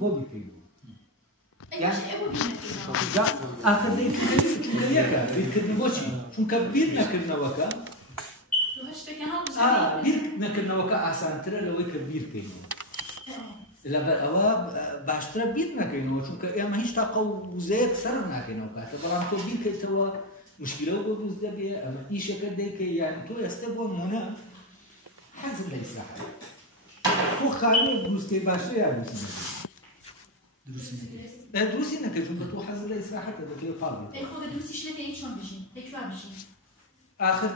بۆ بیکەینەوە ئاخر چونکە یەکە بیرکردن بۆچی؟ چونکە بیر نەکردنەوەکە بیر نەکردنەوەکە ئاسانترە لەوەی کە بیرکەینەوە لەبەر ئەوە باشترە بیر نەکەینەوە چونکە ئێمە هیچ تاقە و وزەیەک سەر ناکەینەوە کاتە بەڵام تۆ بیرکەیتەوە مشکلە بۆ دروست دەبێ ئەمە ئیشەکە دەیکەی یانی تۆ ئێستا بۆ نمونە حەزت لە ئیسراحەت تۆ خانوویەک دروستکەی باشترە یا دروستی نەکەی چونکە تۆ حەزت لە ئیسراحەتە دەکەوێت پاڵ بێت ئاخر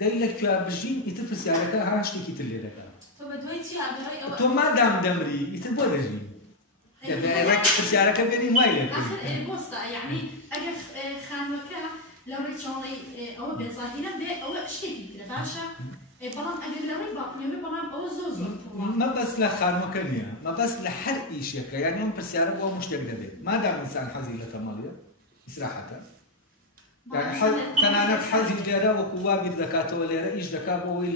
دەی لە کوێ بژین ئیتر پرسیارەکە هەر شتێکی تر لێ دەکات تۆ مادام دەمری ئیتر بۆ دەژین دەبێت پرسیارەکە بێنین وای لێ ئەگەر خانووەکە لە ڕێی چاڵی ئەوە بێزاهیرە بێ ئەوە شتێکی ترە باشە بەڵام ئەگەر لە ڕێی باقیەوە بەڵام ئەوە زۆر مەبەست لە خانووەکە نییە مەبەست لە هەر ئیشێکە یانی ئەم پرسیارە بۆ هەموو شتێک دەبێت مادام ئینسان حەزی لە کەماڵیە ئیسراحەتە تەنانەت حەزی لێرە وەکو وا بیر دەکاتەوە لێرە ئیش دەکات بۆەوەی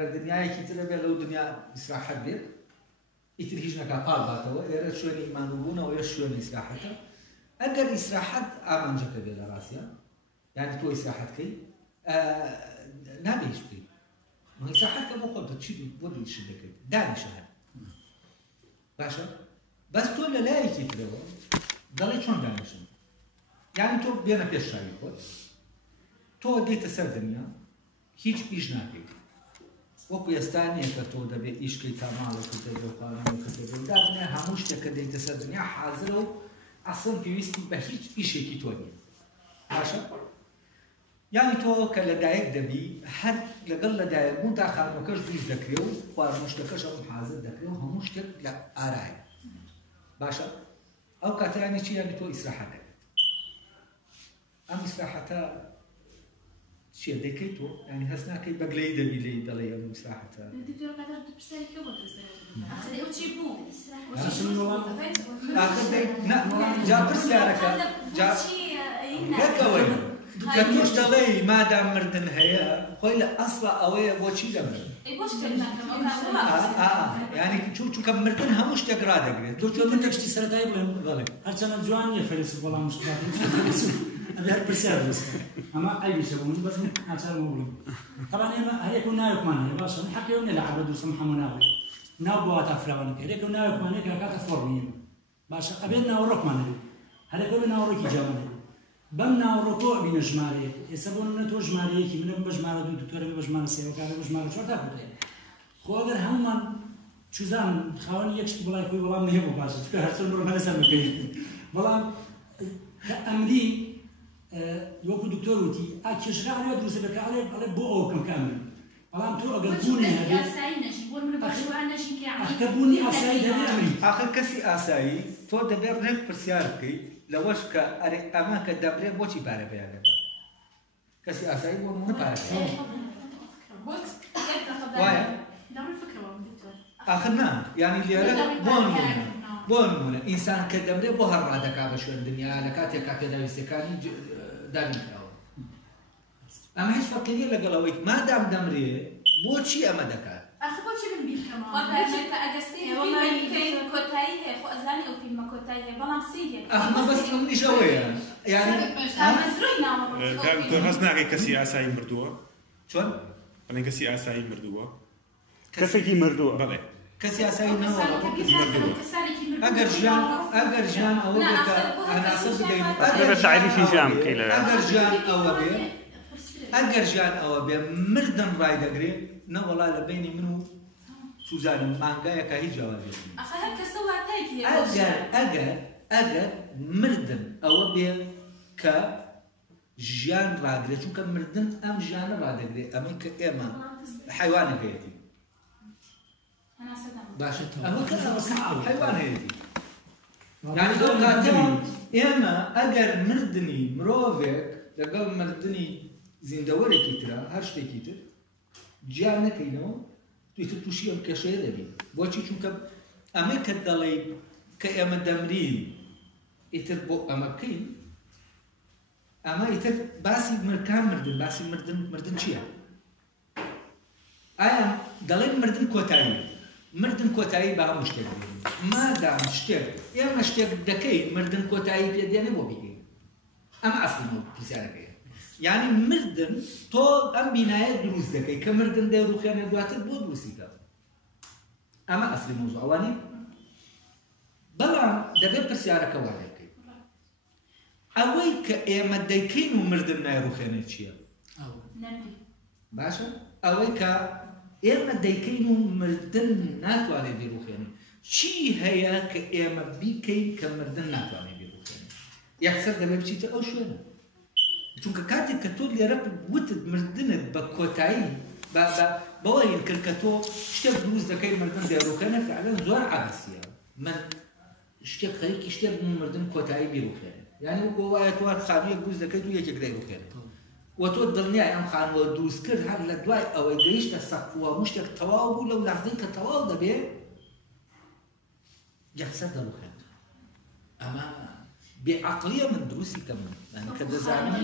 لە دنیایەکی ترە بێت لەو دنیا ئیسراحەت بێت ئیتر هیچ نەکات پاڵ باتەوە ئێرە شوێنی ئیمانوبوونەوە یە شوێنی ئیسراحەتە ئەگەر ئیسراحەت ئامانجەکە بێت لە ڕاستیە یانی تۆ ئیسراحەتکەی نابێ هیچ بکەیت ئیسراحەتکە بۆ خۆت چی بۆ دووش دەکەیت دانیشە هەر باشە بەس تۆ لە لایەکی ترەوە دەڵێ چۆن دانیشن یعنی تۆ بێنە پێش شاوی خۆت تۆ دێتە سەر دنیا هیچ ئیش ناکەیت وەکو ئێستا نییە کە تۆ دەبێت ئیشکەی تا ماڵێکت دەبێت هەموو شتێک کە دێتە سەر دنیا حازرە و ئەسڵ پێویستی بە هیچ ئیشێکی تۆ نییە باشە یانی تۆ کە لەدایک دەبی هەر لەگەڵ لەدایکبوون تا خانووەکەش دروست دەکرێت و خواردنوشتەکەش ئەو حازر دەکرێت و هەموو شتێک لە ئارایە باشە ئەو کاتیانی چی یانی تۆ ئیسراحەت دەکەیت ئەم ئیسراحەتە چیە دەکەیت تۆ ینی هەست ناکەیت بەگلەی دەبی لێ دەڵێ ئەم ئیسراحەتە جا پرسیارەکە گەکەوەی کە توش دەڵێی مادام مردن هەیە خۆی لە ئەسڵە ئەوەیە بۆچی دەمرن ینی چونکە مردن هەموو شتێک ڕادەگرێت دکتۆر من تەشتی سەرەتایی بڵێم بەڵێ هەرچەندە جوان نییە فەیلسوف بەڵام مشکلات ئەبێ هەر پرسیار دروست ئەمە ئایبیشە بوون بەس ناچارم بڵێم طبعا ئێمە هەرێک و ناوێکمان هەیە باشە من حەقیەوە نییە لە عەبە دروستم هەموو ناوێ ناو بۆ واتە فراوانەکە هەرێک و ناوێکمان هەیە کە کاتە فۆڕنیە باشە ئەبێت ناوەڕۆکمان هەبێت هەرێک بێ ناوەڕۆکی جوان هەبێت بەم ناوەڕۆکۆ بینە ژمارەیەک ئێستا بۆ نمونە تۆ ژمارەیەکی منە بە ژمارە دوو دکتۆرە بە ژمارە سێ کارە بە ژمارە چوار تا بدەیە خۆ ئەگەر هەمومان چوزان خاوەنی یەکشت بڵای خۆی وەڵام نەهێ بۆ باشە چونکە هەرچەند بڕۆ لەسەر بکەیت بەڵام کە ئەمری وەکو دکتۆر وتی کێشەکە هەرێ دروستە بکە ئەڵێ بۆ ئەو بکەم کە ئەمری بەڵام تۆ ئەگەر بوونی هەبێت ئەخکە بوونی ئاسایی هەبێت ئەمری ئاخر کەسی ئاسایی تۆ دەبێت ڕێک پرسیار بکەیت لەوەش کە ئەمە کە دەبرێت بۆچی پارە پێیان دەکات کەسی ئاسایی بۆ نمونە پارە وایە ئاخر نا یانی لێرە بۆ نمونە ئینسان کە دەبرێت بۆ هەر ڕادەکات بە شوێن دنیا لە کاتێکا پێداویستەکانی دابینکراوە ئەمە هیچ فەرقی نییە لەگەڵەوەی مادام دەمرێ بۆچی ئەمە دەکات ئەمە بەس منیش ئەوەیە تۆ هەست ناکەی کەسی ئاسایی مردووە چۆن؟ بەڵێن کەسی ئاسایی مردووە کەسێکی مردووە بەڵێ کەسی ئاسایی نەوە ئەگەر ژیان ئەوە بێت کە ئەناسە بدەین ئەگەر ژیان ئەوە بێ ئەگەر ژیان ئەوە بێ مردن ڕای دەگرێت نەوەڵا لە بینی من و سوزانم مانگایەکە هیچ جیاوازێت ئەگەر مردن ئەوە بێ کە ژیان ڕاگرێت چونکە مردن ئەم ژیانە ڕادەگرێت ئەمەی کە ئێمە حیوانەکەیەتی باشە ئەمە حیوان هەیەتی یعنی لەو کاتەوە ئێمە ئەگەر مردنی مرۆڤێک لەگەڵ مردنی زیندەوەرێکی ترە هەر شتێکی تر گیان نەکەینەوە تویتر تووشی ئەم کێشەیە دەبین بۆچی چونکە ئەمە کە دەڵێ کە ئێمە دەمرین ئیتر بۆ ئەمە بکەین ئەمە ئیتر باسی مرکان مردن باسی مردن چییە؟ ئایا دەڵێن مردن کۆتایی مردن کۆتایی بە هەموو شتێک بێن مادام شتێک ئێمە شتێک دەکەین مردن کۆتایی پێ دێنێ بۆ بگەین ئەمە ئەسڵ پرسیارەکەیە یعنی مردن تۆ ئەم بینایە دروست دەکەی کە مردن دەیڕوخێنێ دواتر بۆ دروستیکە ئەمە ئەسڵی مۆزوع ئەوانەی بەڵام دەبێت پرسیارەکە وا دەکەین ئەوەی کە ئێمە دەیکەین و مردن نایڕوخێنێ چییە؟ باشە؟ ئەوەی کە ئێمە دەیکەین و مردن ناتوانێت بیڕوخێنێ چی هەیە کە ئێمە بیکەین کە مردن ناتوانێت بیڕوخێنێ یەکسەر دەبێت بچیتە ئەو شوێنە چونکە کاتێک کە تۆ لێرە وتت مردنت بە کۆتایی بەوەی کرد کە تۆ شتێک دروست دەکەی مردن دەیڕوخێنێ فعلا زۆر عەبەسیە من شتێک خەریکی شتێک مردن کۆتایی بیڕوخێنێ یعنی بۆ وایە تۆ خانوویەک دروست دەکەیت و یەکێک دەیڕوخێنێت و تۆ دڵنیای ئەم خانووە دروست کرد هەر لە دوای ئەوەی گەیشتە سەقف و هەموو شتێک تەواو بوو لەو لەحزەی کە تەواو دەبێت یەکسەر دەڕوخێت ئەمە بێعەقڵیە من دروستی کەم کە دەزانم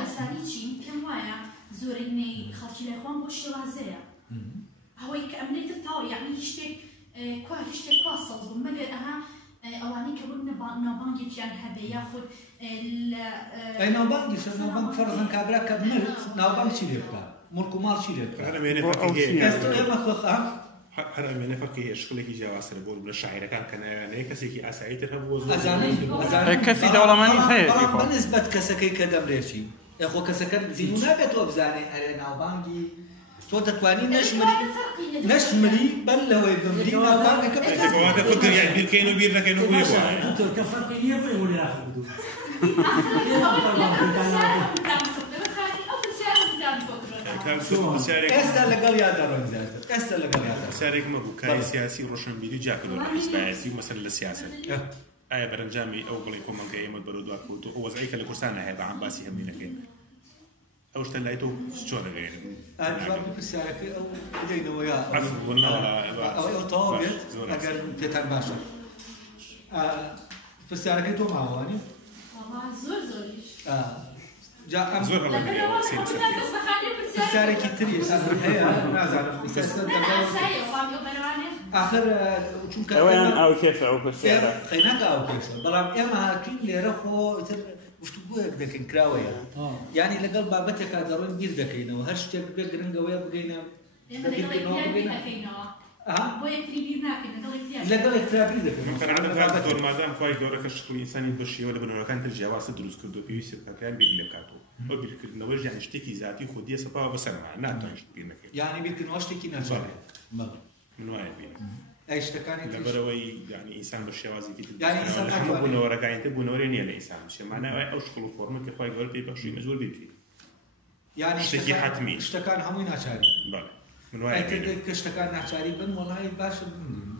ئەسانی چین پێم وایە زۆرینەی خەڵکی لای خۆم بۆ شێوازەیە ئەوەی کە ئەمنێتە تاو یعنی شتێک کوا سەڵ بوو مەگەر ئەها ئەوانەی کە بوون ناوبانگێکیان هەبێ یاخود ئەی ناوبانگیش ناوبانگ فەرزەن کابرا کە مرد ناوبانگ چی لێ بکات مڵک و ماڵ چی لێ بکات ئێستا ئێمە خۆخام هەر ئەمێنە فەرقی هەیە شکڵێکی جیاوازتر بۆ لە شاعیرەکان کە ناوێنەیە کەسێکی ئاساییتر هەبوو کەسی دەوڵەمانی هەیە بەنسبەت کەسەکەی کە دەمرێکی خۆ کەسەکە زیین و نابێتەوە بزانێ ئەرێ ناوبانگی تۆ دەتوانی نەشمری بەر لەوەی بمری ناوبانگەکە بەواتە فکر یان بیرکەین و بیر نەکەین و بۆیە کە فەرقی نییە بۆی وەری آخر بدو ئێستا لەگەڵ یادەڕۆین زیاتر ئێستا لەگەڵ یادەڕۆین سارێک مەبوو کاری سیاسی ڕۆشنبیری و جاکردن لە حیزبایەتی و مەسەر لە سیاست ئایا بەرەنجامی ئەو بڵێ کۆمەڵگە ئێمە بەرەو دوات کەوتو ئەو وەزعی کە لە کوردستانە هەیە بەعام باسی هەمووی نەکەین ئەو شتە لای تۆ چۆن دەگەین جوابی پرسیارەکەی ئەو بدەینەوە یا ئەوەی ئەو تەواو بێت ئەگەر پێتان باشە پرسیارەکەی تۆ ماوەوانی زۆر زۆریش زۆر پرسیارێکی تری هەیە نازانم آخر چونکە ئەوەیان ئاوکێشە ئەو پرسیارە خەیناکە ئاوکێشە بەڵام ئێمە هاتوین لێرە خۆ گفتوگویەک دەکەین کراوەیە یعنی لەگەڵ بابەتێکا دەڕۆین بیر دەکەینەوە هەر شتێک بێ گرنگەوەیە بگەینە لەگەڵ یەکترا بیر دەکەین دۆرمادام خوای گەورە کە شکڵی ئینسانی بەشیەوە لە بنەوەکان تر جیاوازە دروست کردو پێویستی بکاتیان بیر لێ بکاتەوە ئەو بیرکردنەوەش یعنی شتێکی ذاتی خودیە سەپاوە بەسەرما ناتوانین شت بیر نەکەین یعنی بیرکردنەوە شتێکی ناچارێت من وایە بیر ئەی شتەکانی لەبەرەوەی یعنی ئینسان بە شێوازێکی یعنی ئینسان هەموو بوونەوەرەکانی تر بوونەوەرە نییە لە ئینسان شێمانەوەی ئەو شکڵ و فۆرمە کە خوای گەورە پێی بەخشووی مەجبوور بیکەین یعنی شتێکی حتمی شتەکان هەمووی ناچاری بەڵێ من وایە کە شتەکان ناچاری بن وەڵای باشە بمرین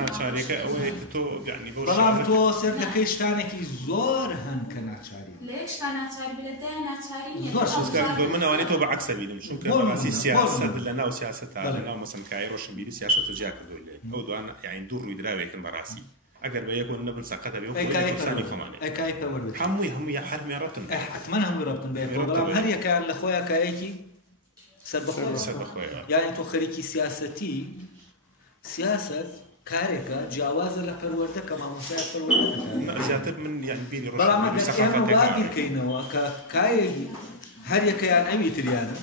ناچارێکە ئەوەیە کە تۆ یعنی بەڵام تۆ سەر دەکەی شتانێکی زۆر هەن کە ناچاری من ئەوانەی تۆ بەعەکسە بیدم چونکە بەڕاستی سیاسەت لە ناو سیاسەتە لە ناو مەسەنکایی ڕۆشنبیری سیاسەت جیا کردووی لێ ئەو دوان یعنی دوو ڕووی دراوێکن بەڕاستی ئەگەر بە یەکۆ نەبن سەقەتە بێ ئەکای پەوەردە هەمووی حرمی ڕەبتن حتمەن هەمووی ڕەبتن بێ بەڵام هەر یەکیان لە خۆیان کایەکی سەربەخۆیە یعنی تۆ خەریکی سیاسەتی سیاست کارێکە جیاوازە لە پەروەردە کە مامۆستای پەروەردە زیاتر من یعنی بینی بەڵام ئەگەر ئێمە وا بیرکەینەوە کە کایەکی هەر یەکەیان ئەوی تریانە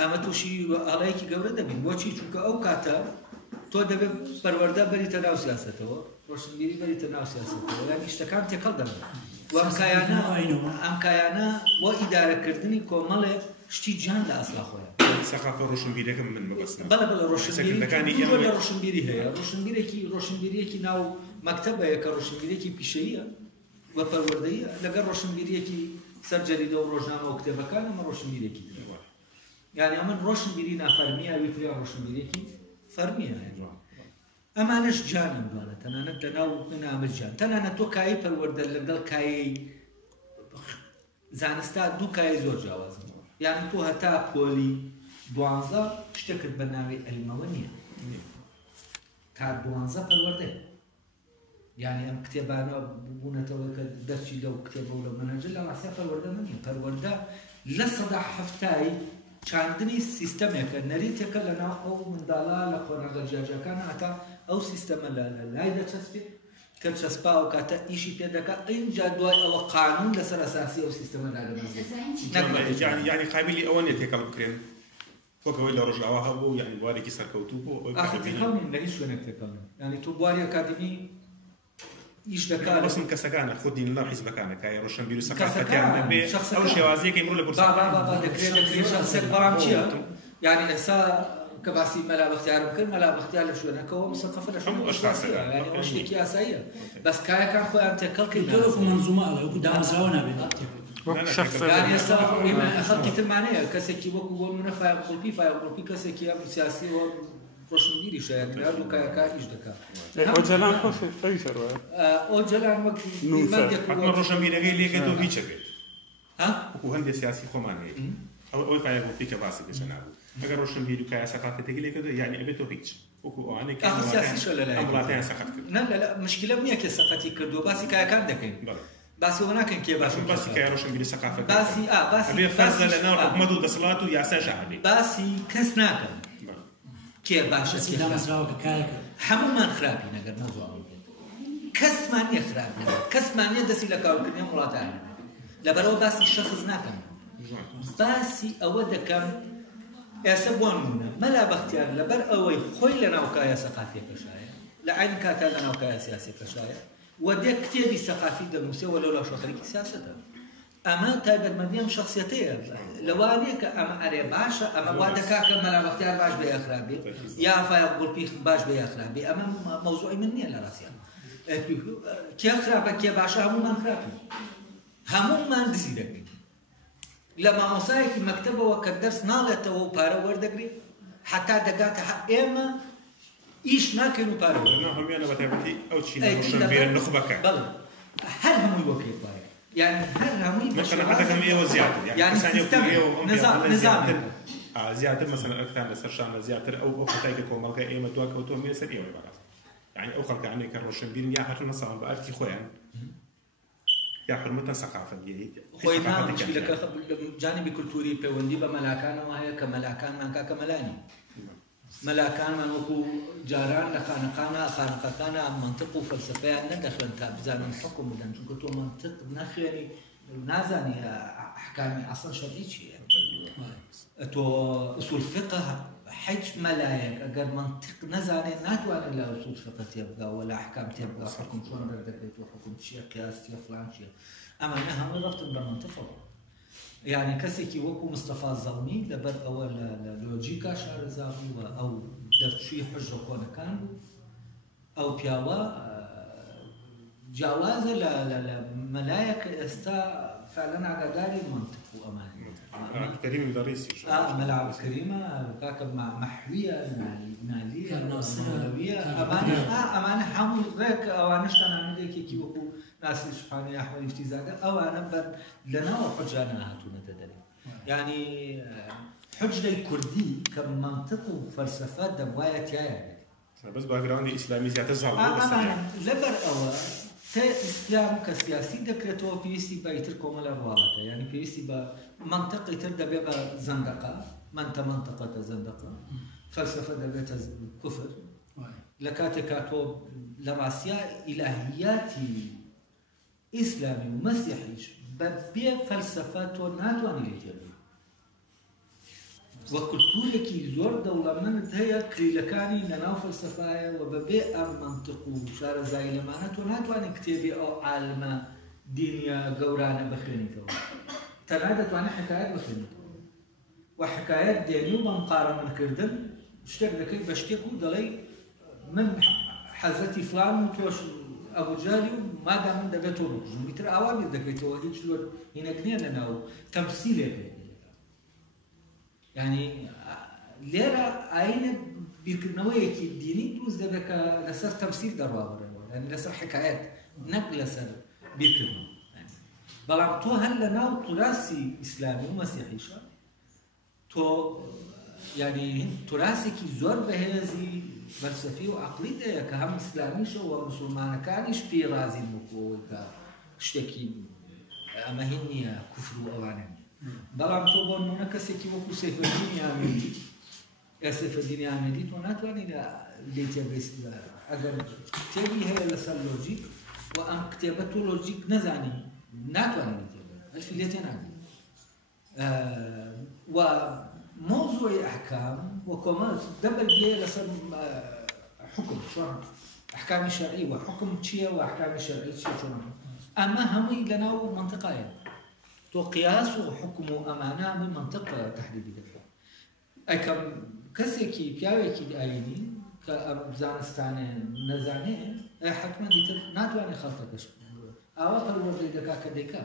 ئەمە تووشی ئاڵایەکی گەورە دەبین بۆچی چونکە ئەو کاتە تۆ دەبێت پەروەردە بەریتە ناو سیاسەتەوە ڕۆشنبیری بەریتە ناو سیاسەتەوە یعنی شتەکان تێکەڵ دەبن ئەم کایانە بۆ ئیدارەکردنی کۆمەڵێک شتی جان لە ئەسڵا خۆیان سەقافە ڕۆشنبیرەکە من بەبەستم بەڵێ ڕۆشنبیری هەیە ڕۆشنبیرێکی ناو مەکتەبەیە کە ڕۆشنبیرێکی پیشەییە وە پەروەردەیە لەگەڵ ڕۆشنبیرێکی سەر جەریدە و ڕۆژنامە و کتێبەکان ئەمە ڕۆشنبیرێکی درەوە یعنی ئەمە ڕۆشنبیری نافەرمیە ویتریا ڕۆشنبیرێکی فەرمیە ئەمانش جانم دوانە تەنانەت لەناو نامە جان تەنانەت تۆ کایی پەروەردە لەگەڵ کایەی زانستا دوو کایە زۆر جیاوازن یعنی تۆ هەتا پۆلی 12 شتێکت بە ناوی ئەلمەوە نییە تا 12 پەروەردەیە یعنی ئەم کتێبانە بوونەتەوە کە دەرچی لەو کتێبە و لە مەنهەجە لە ڕاستە پەروەردە نییە پەروەردە لە سەدا هەفتایی چاندنی سیستەمێکە نەریتێکە لەناو ئەو منداڵە لە خۆناغە جیاجەکان هەتا ئەو سیستەمە لە لای دەچەسپێت کە چەسپا و کاتە ئیشی پێ دەکات ئینجا دوای ئەوە قانون لەسەر ئەساسی ئەو سیستەمەدا دەبەزێت يعني قابلی ئەوە نیە تێکەڵ بکرێن وەکەوەی لە ڕۆژاوا هەبوو یعنی بوارێکی سەرکەوتوو بوو ئاخرتێکڵین لە هیچ شوێنێک تێکەڵن یعنی تۆ بواری ئەکادمی ئیش دەکات بەسم کەسەکانە خودی لە حیزبەکانە کای ڕۆشنبیر و سەقافەتیان دەبێ ئەو شێوازیەکە ئیمڕۆ لە کورسان دەکرێت شخصێک بەڵام چییە یعنی ئێستا کە باسی مەلا بەختیارم کرد مەلا بەختیار لە شوێنەکەەوە مسەقەفە لە شوێنە شتێکی یاساییە بەس کایەکان خۆیان تێکەڵکەی منزومە ئەوکو دامەزراوە نابێت خەڵکی ترمانەیە کەسێکی وەکو بۆ منە فایڵگروپی کەسێکی یا سیاسی ڕۆشنبیری شایەت و کایەکە ئیش دەکات ئۆجەلان خۆشی سەروە ئۆجەلان وەک ڕۆشنبیرەکەی لێگەێتەوە هیچە بێت وەکو هەندێک سیاسی خۆمانەیە ئەوەی فایڵگروپی کە باسی دەچە نابوو ئەگەر ڕۆشنبیر و کایە سەقافەتێکی لێکردو یعنی ئەبێتەوە هیچ وەکو ئەوانەی سیاسیشە لەلایەن وڵاتیان سەقەت کرد مشکلە نییە کە سەقەتی کردووە باسی کایەکان دەکەین باسی ئەوە ناکەن کێ باش باسی کای ڕۆشنبیری سەقافەت باسی فەرزە لەناو حکومەت و دەسەڵات و یاسا شەعبی باسی کەس ناکەن کێ باشە دامەزراوە کایەکە هەمومان خراپین ئەگەر مەوزوع کەسمان نییە خراپ کەسمان نییە دەستی لە کارکردنی وڵاتان لەبەرەوە باسی شەخص ناکەن باسی ئەوە دەکەم ئێستا بوانمونە مەلا بەختیار لەبەر ئەوەی خۆی لە ناوکایە سەقافیەکەشایە لە عین کاتا لە ناوکایە سیاسیەکەشایە و دێ کتێبی سەقافی دەنووسێەوە لەو شەخەرێکی سیاسەتە ئەمە تایبەتمەندی شخصیەتەیە لەوانەیە کە ئەمە ئەرێ باشە ئەمە وا دەکا کە مەلا بەختیار باش بێ یاخرابێ یا فایڵگروپی باش بێ یاخرابێ ئەمە مەوزوعی من نییە لە ڕاستیان کێ خراپە کێ باشە هەمومان خراپین هەمومان دزی دەکەین لە مامۆسایەکی مەکتەبەوە کە دەرس ناڵێتەوە و پارە وەردەگرێت حتا دەگاتە ئێمە ئیش ناکەین و پارە هەمویانە بەتایبەتی ئەو چینە ڕۆشنبیرە نخبەکە هەر هەمووی وەکێک وایە يعني هر هموي مثلا ايوه زياده يعني نظام زياده مثلا اكثر سرشان زياده او فتايك كومالك ايما دوك او تومي سر ايوه بقى يعني او خلق عني كروشنبير يا حتى نصام بارتي خويا يا حرمتنا ثقافه دي خوينا مشكله جانب كلتوري بوندي بملاكان وهي كملاكان ما كملاني ملاكان من وكو جاران لخانقانا خانقانا منطق وفلسفه ندخلن تابزان الحكم بدن كنتو منطق نخيني نازاني احكام اصلا شرعي شيء تو اصول فقه حج ملايك اگر منطق نزاني ناتواني لا اصول فقه تبقى ولا احكام تبقى حكم شلون بدك حكم شيء قياس فلان شيء اما انها ضبط بالمنطق يعني كسيكي وكو مصطفى الظلمي لبر أول لوجيكا شارزابي أو درشي حجة كون كان أو بياوا جواز لملايك استا فعلا عقداري منطق وأمان كريم مدرسي ملعب كريمة كاكب مع محوية مالية مالوية أمان حمل غيك أو أنشتنا عندك كي وكو ناسي سبحانه أحمد افتزاده أو أنا بر لنا وحجانا هاتونا تدري يعني حجة الكردي كمنطق وفلسفة دبواية يعني بس باكراوند إسلامي زيادة ظالم لبر أو إسلام كسياسي دكرتو بيسي بايتركم الأرواحة يعني بيسي بمنطق يتردى بيبا زندقة منطقة زندقة فلسفة دبيت كفر لكاتكاتو لراسيا إلهياتي إسلامي ومسيحي ببيع فلسفات وناتواني لجلو وكلتوريكي زور دولة من هي كريلكاني لناو فلسفايا وببيع منطق وشار زي لمانات وناتواني كتابي أو عالم دينيا قورانا بخينيكو تنادت وانا حكايات بخينيكو وحكايات دينيو بمقارنة من كردن اشتاق لكي بشتكو دلي من حزتي فلان وتوش أبو جالي ما دام من دبته متر أوامر دكتور وهيج لور هنا كنينا ناو تمثيل يعني ليرة أين بيكنوية الديني دوز دبك لسر تمثيل دروار يعني لسر حكايات نقل لسر بيكنو يعني بلام تو هلا ناو تراثي إسلامي ومسيحي شو تو يعني تراثي كي زور بهذه فلسفي وعقلية كهم إسلامي شو ومسلمان كانش بيرازي مكوي كاشتكي أما هني كفر وأوانم بەڵام تۆ بۆ نمونە کەسێکی وەکو سەیفەدینی ئامێدی یا سەیفەدینی ئامێدی تۆ ناتوانیت لێ تێبگەیت ئەگەر کتێبی هەیە لەسەر لۆجیک و ئەم کتێبە تۆ لۆجیک نەزانی ناتوانیت تێبگەیت هەلفی لێ تێناگەیت و موضوع أحكام وكمان دبل لسر حكم شو أحكام شرعية وحكم شيء وأحكام شرعية شيء شو أما هم لنا منطقة تو قياس وحكم أمانة من منطقة تحديدية أي كم كسيكي بياويكي آيني كأبزانستان نزاني حتما ديتر ناتواني خلطكش أوقات الورد دكا كديكا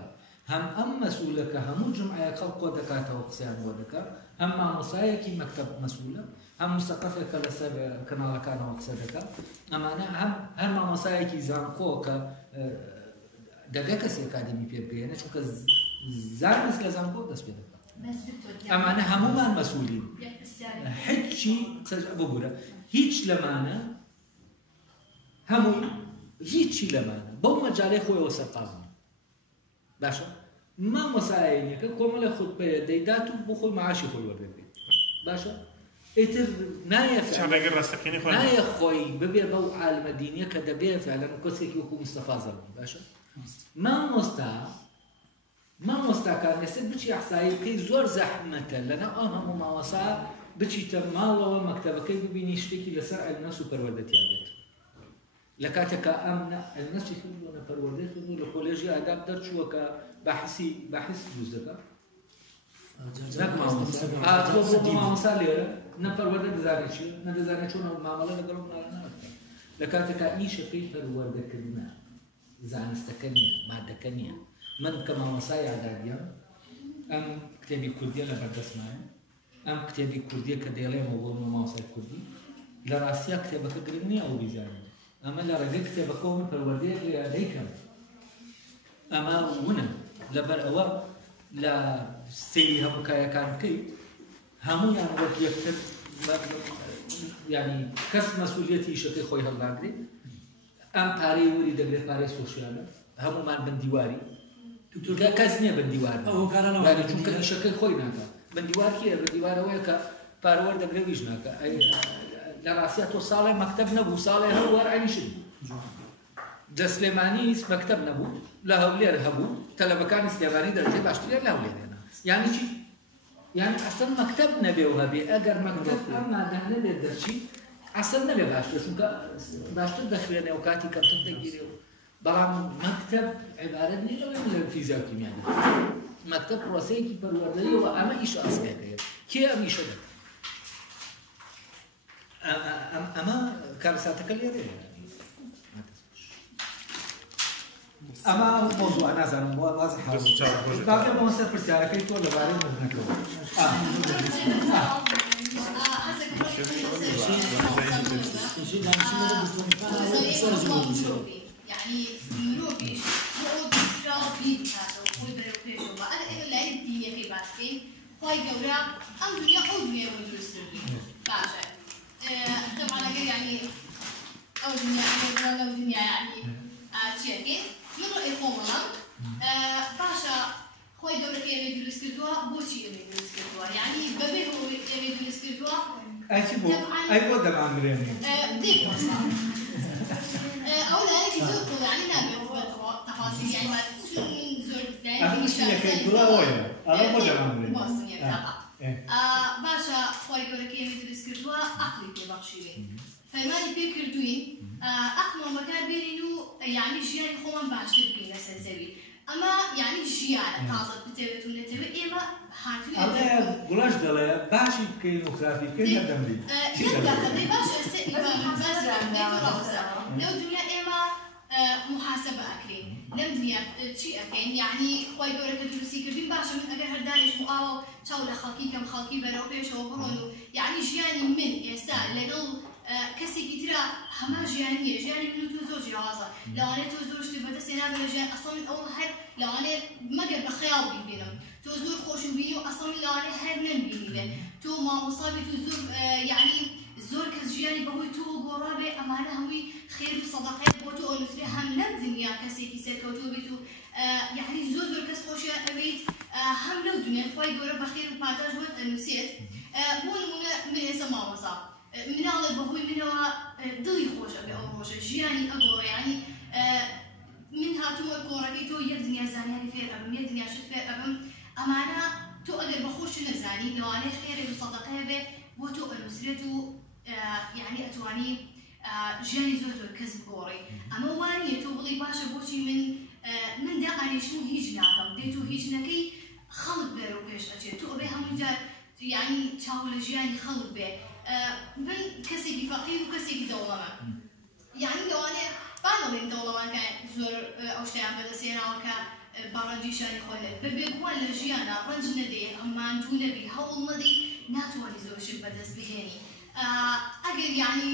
هم مسؤولك هم جمعية خلق ودكا وقسيان ودكا هم مصايكي مكتب مسؤولة هم مستقفك لسر كنال كان وقصدك أما أنا هم مصايكي زانكو ك دقيقة سيكاديمي بيبقينا شو كزانس لزانكو بس بيدك أما أنا هم ما المسؤولين حد شيء بقوله هيج لمانا هم هيج شيء لمانا بوم مجالي خوي وسقاهم باشا ما مساعينك كمل خد بيداتو بخوي معاشي خوي وربي باشا اتر نايف نايف خوي ببي بو عالم الدينية كدبيه فعلا كسيك يكون مصطفى زلمه باشا ما مستا كان يصير بشي احصائي كي زور زحمه لنا هم ما وصا بشي تمال ومكتبه كي بيني يشتكي لسرع الناس وبرودت يابت لكاتك امن الناس يخلونا برودت يخلونا لكوليجي اداب درشوا بحث بوزدك نك ما مسالي نفر ورد زاريشي ندزاري شو معامله نقولوا معنا لكاتك ايش في فرورد كلمه زانستكنيا مادكنيا من كما وصايا داديا ام كتابي كرديه لبردسمان ام كتابي كرديه كديلي موضوع ما وصايا كردي لراسيا كتابك قريني او بيزاني اما لرجع كتابكم فروديه لديكم اما هنا لبرأوا لا سيها مكايا كان كي همو يعني وقت يكتب يعني كس مسؤوليتي شكل خوي هاللاقري ام باري ولي دغري باري سوشيال همو مان بنديواري كاسنيه بنديوار او كان يعني چون كان شكل خوي ناكا بنديوار كي بنديوار هو كا بارور دغري ويش ناكا اي لراسيات وصاله مكتب نبو صاله هو ورعني شد دسليماني مكتب نبو لا هولير هبو طلبكان استيباني درجه باشتري لا هولير يعني شي يعني اصلا مكتب نبي وهبي اجر مكتب اما ده نبي درشي اصلا نبي باشتري باشتري دخلنا اوقاتي كم تدقيري بلام مكتب عباره من الفيزياء والكيمياء مكتب بروسيكي پرورده‌ای و اما ایش اسمه کی ام ایش ده اما كارساتك اليدين اما موضوع نظر واضح باقي ما وصل برسالة كيف ولا بارين نذكره يعني ملوكيش يقعد يشرب بيتها ويبرو بيجو انا لا الدنيا كي باسكين خوي جورا ام دنيا او دنيا ويدرسني باشا طبعا غير يعني او دنيا لو دنيا يعني تشيكين يلو يقوم لهم باشا خوي جورا كي يدرس كدوا بوشي يدرس كدوا يعني ببي هو يدرس كدوا اي بود عامرين ديك أولا يزور يعني نبي تفاصيل يعني ما زور أشياء كيقولها وين؟ أنا ما جمعنا. باشا خوي كوركي مدرس كردوا أقلي كبخشين. فماني بيكردوين أقمو مكان بينو يعني جيان خوان باشتر بينا سنسوي. أما يعني جيان تعصب بتوي ولا توي إما هاتوي. أنا قلاش دلها باشي كينو خافي كينو دمري. لا باشا استقبال بس لو دنيا إما محاسبة أكرين لم دنيا شيء أكين يعني خوي دورك تدرسي كردين باشا من أجر هردانيش مقاوم شاول خالقي كم خالقي بنو بيش وبرونو يعني جياني من يسال لقل كسي كتير هما جياني منو توزوج جوازة لو أنا توزوج تبغى تسينا برجع أصلا من أول هاد لو أنا ما قد بخيال بينهم توزوج خوش بينو أصلا لو أنا هاد من بيني تو ما مصابي توزوج يعني زور كزجياني بهوي تو قرابة أمانة هوي خير بصداقة بوتو أو نثري هم للدنيا كسي كسر كوتو بيتو يعني زور كس خوشة أبيت هم لو دنيا خۆی گەورە بەخێر و پاداش بۆت ئەنووسێت بۆ نمونە من ئێستا مامۆسا مناڵێک بەهۆی منەوە دڵی خۆش ئەبێ ئەو ڕۆژە ژیانی ئەگۆڕێ یعنی من هاتووە کۆڕەکەی تۆ یەک دنیا زانیاری فێر ئەبم یەک دنیاشت فێر ئەبم ئەمانە تۆ ئەگەر بەخۆش نەزانی لەوانەیە خێرێک و سەدەقەیە بێ بۆ تۆ ئەنووسرێت و یعنی ئەتوانی ژیانی زۆر زۆر کەس بگۆڕی ئەمە وانییە تۆ بڵی باشە بۆچی من داقانێشم و هیچ ناکەم دێت و هیچ نەکەی خەڵک بێرە و پێش ئەچێت تۆ ئەبێ هەموو جار یعنی چاو لە ژیانی خەڵک بێ من کەسێکی فەقیر و کەسێکی دەوڵەمەند یعنی لەوانەیە باڵێن دەوڵەمەندکە زۆر ئەو شتیان بەدەستێناوە کە باڕەنجی شانی خۆلێت بەبێگووان لە ژیانە ڕەنج نەدێ ئەماندوو نەبی هەوڵ نەدەی ناتوانانی زۆرشت بەدەست بهێنی ئەگەر یعنی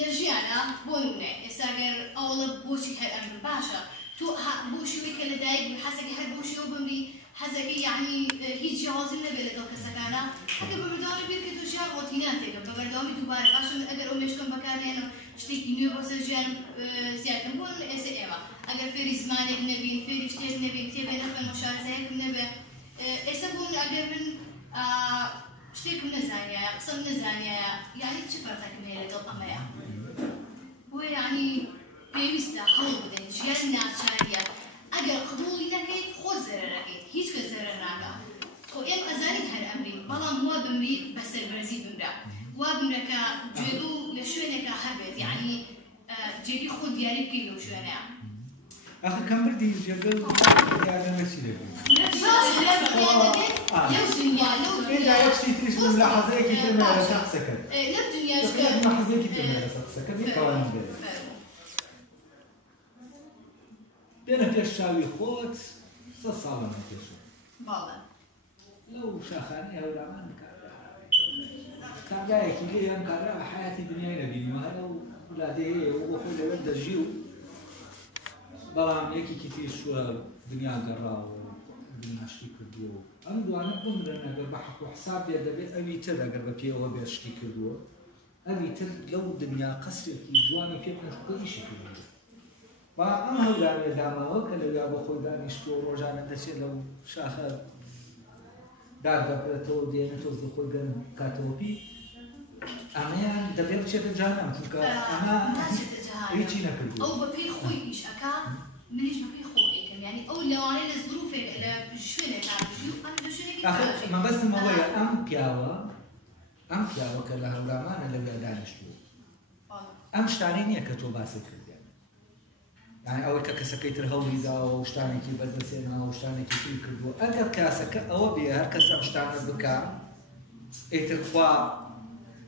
لە ژیانە بۆ نمونە ئێستا ئەگەر ئەوڵە بۆچی هەر ئەمر باشە تۆ بۆ شێوەی کە لەدایک حەزەکەی هەر بۆ شێوە بمری حەزەکەی یعنی هیچ جیاوازی نەبێت لەگەڵ کەسەکانە ئەگەر بەبەردەوامی بیر کە تۆ ژیان ڕۆتینان تێکە بەبەردەوامی دووبارە باشە ئەگەر ئەو مێشکم بەکارهێنم شتێکی نوێ بۆ سەر ژیان زیادکەم بۆ ئێستا ئێمە ئەگەر فێری زمانێک نەبین فێری شتێک نەبین کتێبێ نەخوێن مشارەزایەکم نەبێ ئێستا بوون ئەگەر من شتێکم نەزانایە قسەم نەزانایە یعنی چ فەرقێکم هەیە لەگەڵ ئەمەیە بۆ یعنی پێویستە هەوڵ بدەین ژیان ناچاریە ئەگەر قبوڵی نەکەیت خۆ زەرەرەکەیت هیچ کەس زەرەر ناکات خۆ ئێمە ئەزانین هەر ئەمرین بەڵام وا بمری بە سەربەرزی بمرە وا بمرە کە گوێبوو لە شوێنێکە هەبێت یعنی جێگی خۆ دیاری بکەیت لەو شوێنەیە آخر كم بردي جبل يا مسيرة. لو دنيا لو إذا يكشي تريش من لحظة كي تمر شخصك. لو دنيا شكل لحظة كي تمر شخصك في قوانين بير. بينه تشاوي خوت صالة ما تشوا. بالله. لو شاخاني أو رمان كان جاي كذي يوم كان حياتي دنيا نبي ما هذا ولادي وخلي ولد الجيو. بەڵام یەکێکی تێشووە دنیا گەڕا و دنیاشتی کردووە ئەم دوانە بمرن ئەگەر بە حەق و حساب بێ دەبێت ئەوی تر ئەگەر بە پێوە بێشتی کردووە ئەوی تر لەو دنیا قەسرێکی جوانی پێ خۆیشی کردووە و ئەم هەولانێ داماوە کە لەویا بە خۆی دانیشتووە ڕۆژانە دەچێت لەو شاخە دار بەکرێتەوە دێنێتەوە زە خۆی گەرم کاتەوە پی ئەمەیان دەبێت بچێتە جانان چونکە ئەمە هیچی نەکردووە ئەو بەپێی خۆی ئیش ئەکا منیش بەپێی خۆیکەم یعنی ئەو لەوانەیە لە زروفێک لە شوێنێک کارژی و ئەم لە شوێنێکی مەبەستم ئەوەیە ئەم پیاوە کە لە هەولامانە لەوێ دانیشتووە ئەم شتانەی نییە کە تۆ باسی کردیان یعنی ئەوەی کە کەسەکەی تر هەوڵی داوە و شتانێکی بەردەستێناوە و شتانێکی تری کردووە ئەگەر کاسەکە ئەوە بێ هەر کەس ئەم شتانە بکە ئیتر خوا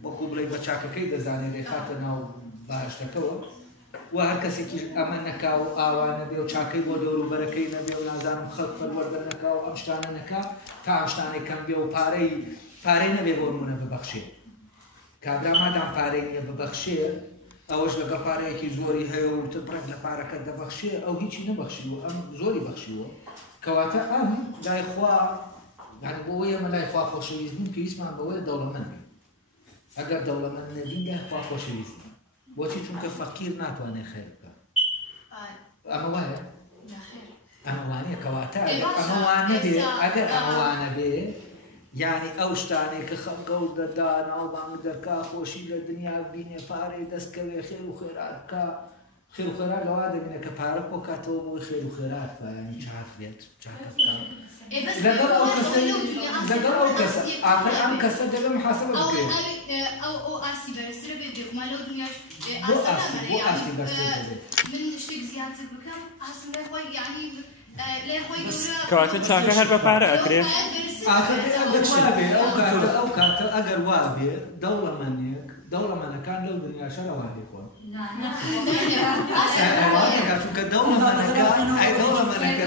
وەکو بڵێ بە چاکەکەی دەزانێت ڕێخاتە ناو باشەکەەوە و هەر کەسێکی ئەمە نەکا و ئاوانە بێ و چاکەی بۆ دەوروبەرەکەی نەبێ و نازانم خەڵک پەروەردە نەکا و ئەم شتانە نەکا تا ئەم شتانەی کەم بێ و پارەی نەبێ بۆ نمونە ببەخشێ کابرا مادام پارەی نییە ببەخشێ ئەوەش لەگەڵ پارەیەکی زۆری هەیە و تبڕێک لە پارەکە دەبەخشێ ئەو هیچی نەبەخشیوە ئەم زۆری بەخشیوە کەواتە ئەم لای خوا یعنی بۆی ئەمە لای خوا خۆشەویست بوون کە هیچمان بەوەیە دەوڵەمەند بین ئەگەر دەوڵەمەند نەبین لای خوا خۆشەویست بۆچی چونکە فەقیر ناتوانێت خێر بکات ئەمە وایە ئەمە وانەیە کەواتە ئەمە وانە بێ ئەگەر ئەمە وانە بێ یعنی ئەو شتانێک کە خەڵکە و دەدا ناوبانگ دەرکا خۆشی لە دنیا بینێ پارەی دەستکەوێ خێر و خێراتکە خێر و خێرات لەوا دەبینە کە پارە بۆ کاتەوە بۆی خێر و خێرات ینی چاک بێت چاکە بکات لەگەڵ ئەو کەسە ئاخر ئەم کەسە دەبێ محاسبە بکرێت ئەو ئاسی بەرزترە بێت دێکمان لەو دنیاش بۆ ئاسی بەرزتر بێت من شتێک زیاتر بکەم ئاسم لای خۆی یعنی لای خۆی گەورە کەواتە چاکە هەر بە پارە ئەکرێت ئاخر ئەو کاتە ئەگەر وا بێ دەوڵەمەندەکان لەو دنیاشە لەوا دێکۆن چونکە دەوڵەمەندەکە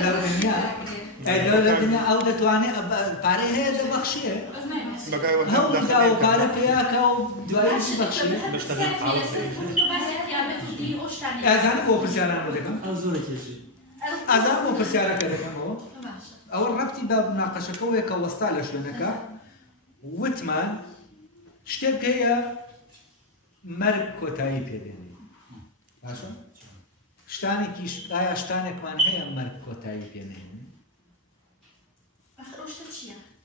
لەو دنیا لە دنیا ئەو دەتوانێت پارەی هەیە دەبەخشێ هەوڵدا و پارە پێیاکە و دواییشی بەخشێ ئازانە بۆ پرسیاران بۆ دەکەم ئازان بۆ پرسیارەکە دەکەمەوە ئەوە ڕەبتی بە مناقەشەکەوەیە کە وەستا لە شوێنەکە وتمان شتێک هەیە مەرگ کۆتایی پێدێنێ باشە ئایا شتانێکمان هەیە مەرگ کۆتایی پێنێنێ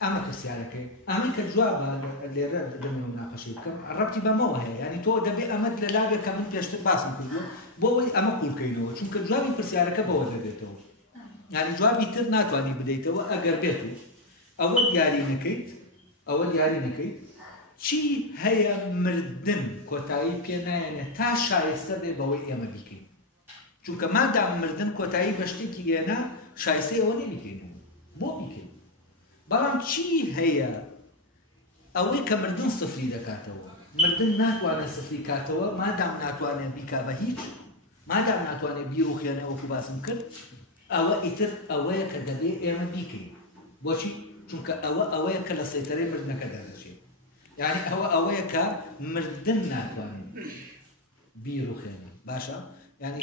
ئەمە پرسیارەکەی ئەمەی کە جوابە لێرە دەمێ مناقەشەی بکەم ڕەبتی بەمەوە هەیە یعنی تۆ دەبێت ئەمەت لە لابێک کە من پێشتر باسم کردووە بۆ ئەوەی ئەمە قوڵکەینەوە چونکە جوابی پرسیارەکە بەوە دەبێتەوە یعنی جوابی تر ناتوانانی بدەیتەوە ئەگەر بێت ئەوە دیاری نەکەیت چی هەیە مردن کۆتایی پێ نایەنێ تا شایستە بێ بەوەی ئێمە بیکەین چونکە مادام مردن کۆتایی بە شتێکی ئێنە شایستەی ئەوە نەبیکەینەوە بۆ بیکەین بەڵام چی هەیە ئەوەی کە مردن سفری دەکاتەوە مردن ناتوانێت سفری کاتەوە مادام ناتوانێت بیکا بە هیچ مادام ناتوانێت بیر و خێنە ئەوکو باسم کرد ئەوە ئیتر ئەوەیە کە دەبێت ئێمە بیکەین بۆچی چونکە ئەوەیە کە لە سەیتەرەی مردنەکە دەرەچێت یعنی ئەوەیە کە مردن ناتوانێت بیر و خێنە باشە یعنی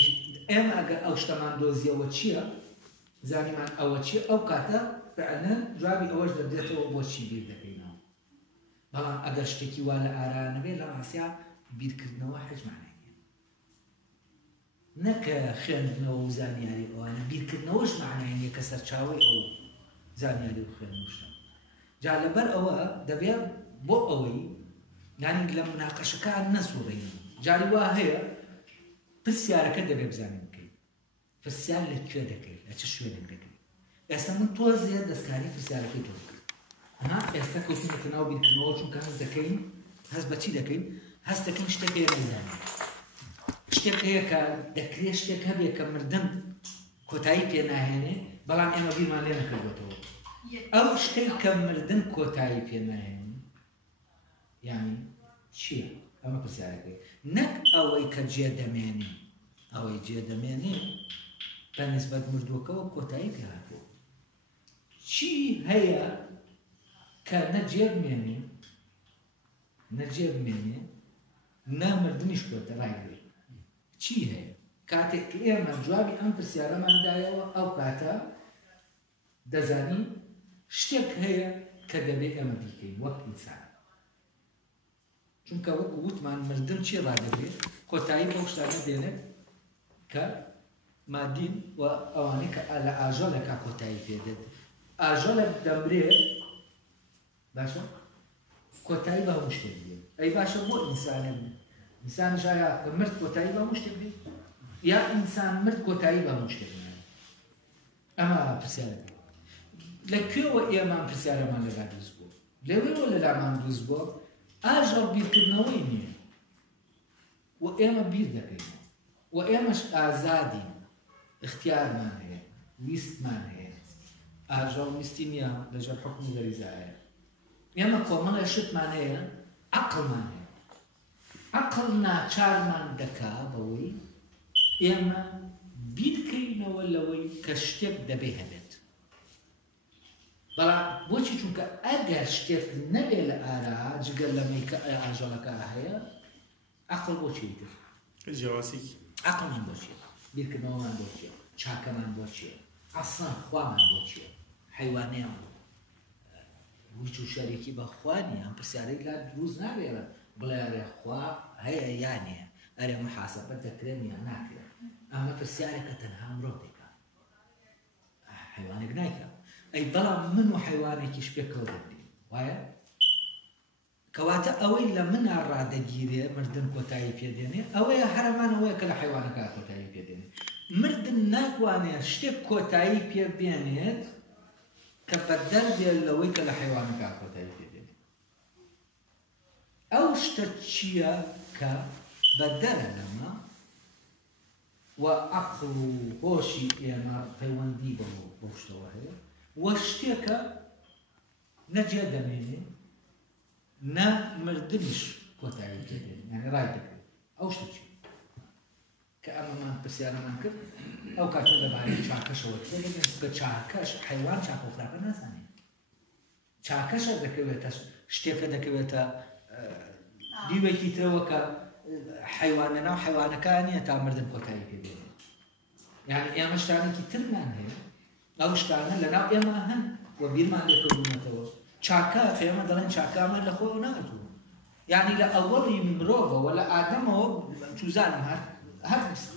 ئێمە ئەگەر ئەو شتەمان دۆزیەوە چییە زانیمان ئەوە چیە ئەو کاتە فعلا جوابی ئەوەش دەبێتەوە بۆچی بیر دەکەینەوە بەڵام ئەگەر شتێکی وا لە ئارانە بێت لە ڕاستیا بیرکردنەوە هیچ معنای نییە نەکە خوێندنەوە و زانیاری ئەوانە بیرکردنەوەش معنای نییە کە سەرچاوی ئەو زانیاری و خوێندن شتە جا لەبەر ئەوە دەبێت بۆ ئەوەی یعنی لە مناقەشەکان نەسوڕین جاری وا هەیە پرسیارەکە دەبێت بزانین بکەین پرسیار لەکوێ دەکەیت لە چ شوێنێک دەکەیت ئێستا من تۆزێ دەستکاری پرسیارەکەی تۆ بکەین ئێستا کۆچینەکە ناو بیرکردنەوە چونکە هەست دەکەین هەست بەچی دەکەین هەست دەکەین شتێک هەیە نەزانین شتێک هەیە کە دەکرێت شتێک هەبێت کە مردن کۆتایی پێ ناهێنێ بەڵام ئێمە بیرمان لێ نەکردوێتەوە ئەو شتێک کە مردن کۆتایی پێ ناهێنێ یعنی چییە ئەمە پرسیارەکەی نەک ئەوەی کە جێ دەمێنێ ئەوەی جێ دەمێنێ بە نسبەت مردووەکەەوە کۆتایی پێ هاتووە چی هەیە کە نەجێ بمێنێ نامردنیش کۆتە ڕایگرێت چی هەیە کاتێک ئێمە جوابی ئەم پرسیارەماندایەوە ئەو کاتە دەزانی شتێک هەیە کە دەبێت ئەمە بیکەین وەک ئینسان چونکە وەکو وتمان مردن چی ڕادەبێت کۆتایی بۆ شتانە دێنێت کە مادین و ئەوانەی کە لە ئاژەڵێکا کۆتایی پێدێت ئاژەڵێک دەمرێت باشە کۆتایی بە هەموو شتێک بێت ئەی باشە بۆ ئینسانیش ئایا کە مرد کۆتایی بە هەموو شتێک بێت یا ئینسان مرد کۆتایی بە هەموو شتێک بێت ئەمە پرسیارەکە لەکوێوە ئێمان پرسیارەمان لەلا دروست بووە لەوێوە لەلامان دروست بووە ئاژەڵ بیرکردنەوەی نییە و ئێمە بیر دەکەینەوە و ئێمەش ئازادین اختیارمان هەیە ویستمان هەیە ئاژەڵ ویستی نییە لەژێر حوکمی غەریزایە ئێمە کۆمەڵە شتمان هەیە عەقڵمان هەیە عەقڵ ناچارمان دەکا بەوەی ئێمە بیرکەینەوە لەوەی کە شتێک دەبێ هەبێت بەڵام بۆچی چونکە ئەگەر شتێک نەبێ لە ئارا جگەر لەمەی کە ئاژەڵەکە هەیە عەقڵ بۆچی تر جیاوازی عەقڵمان بۆ چییە بیرکردنەوەمان بۆ چییە چاکەمان بۆ چییە ئەسڵان خوامان بۆ چییە حەیوانیان ویچ و شەریکی بە خوا نیە ئەم پرسیارەی لا دروست نابێرە بڵێ ئەرێ خوا هەیە یان نییە ئەرێ محاسەبەت دەکرێن یان ناکرێت ئەمە پرسیارێکە تەنها مرۆڤ دەکات حەیوانێک نایکات ئەی بەڵام من و حەیوانێکیش پێکەوە دەبین وایە کەواتە ئەوەی لە منە ڕادەگیرێ مردن کۆتایی پێدێنێ ئەوەیە هەرەمانەوەیە کە لە حەیوانەکە کۆتایی پێدێنێ مردن ناتوانێت شتێک کۆتایی پێ بێنێت کە بەدەر بێت لەوەی کە لە حەیوانەکە کۆتایی پێدێنێت ئەو شتە چییە کە بەدەرە لەمە و عەقڵ و هۆشی ئێمە پەیوەندی بەو شتەوە هەیە وە شتێکە نەجێ دەمێنێ نە مردنیش کۆتایی پێدێنێ یعنی ڕای دەکرێت ئەو شتە چی کە ئەمەمان پرسیارەمان کرد ئەو کاتە لەبارەی چاکەشەوە دەبێت کە چاکەش حەیوان چاک و خراپە نازانێت چاکەشە دەکەوێتە شتێکە دەکەوێتە دیوێکی ترەوە کە حەیوانە ناو حەیوانەکان نییە تا مردن کۆتایی پێدێنێت یعنی ئێمە شتانێکی ترمان هەیە ئەو شتانە لەناو ئێمە هەن و بیرمان لێکردوونەتەوە چاکە ئێمە دەڵێن چاکامان لە خۆ ناتوو یعنی لە ئەوەڵی مرۆڤەوە لە ئادەمەوە توزانم هەر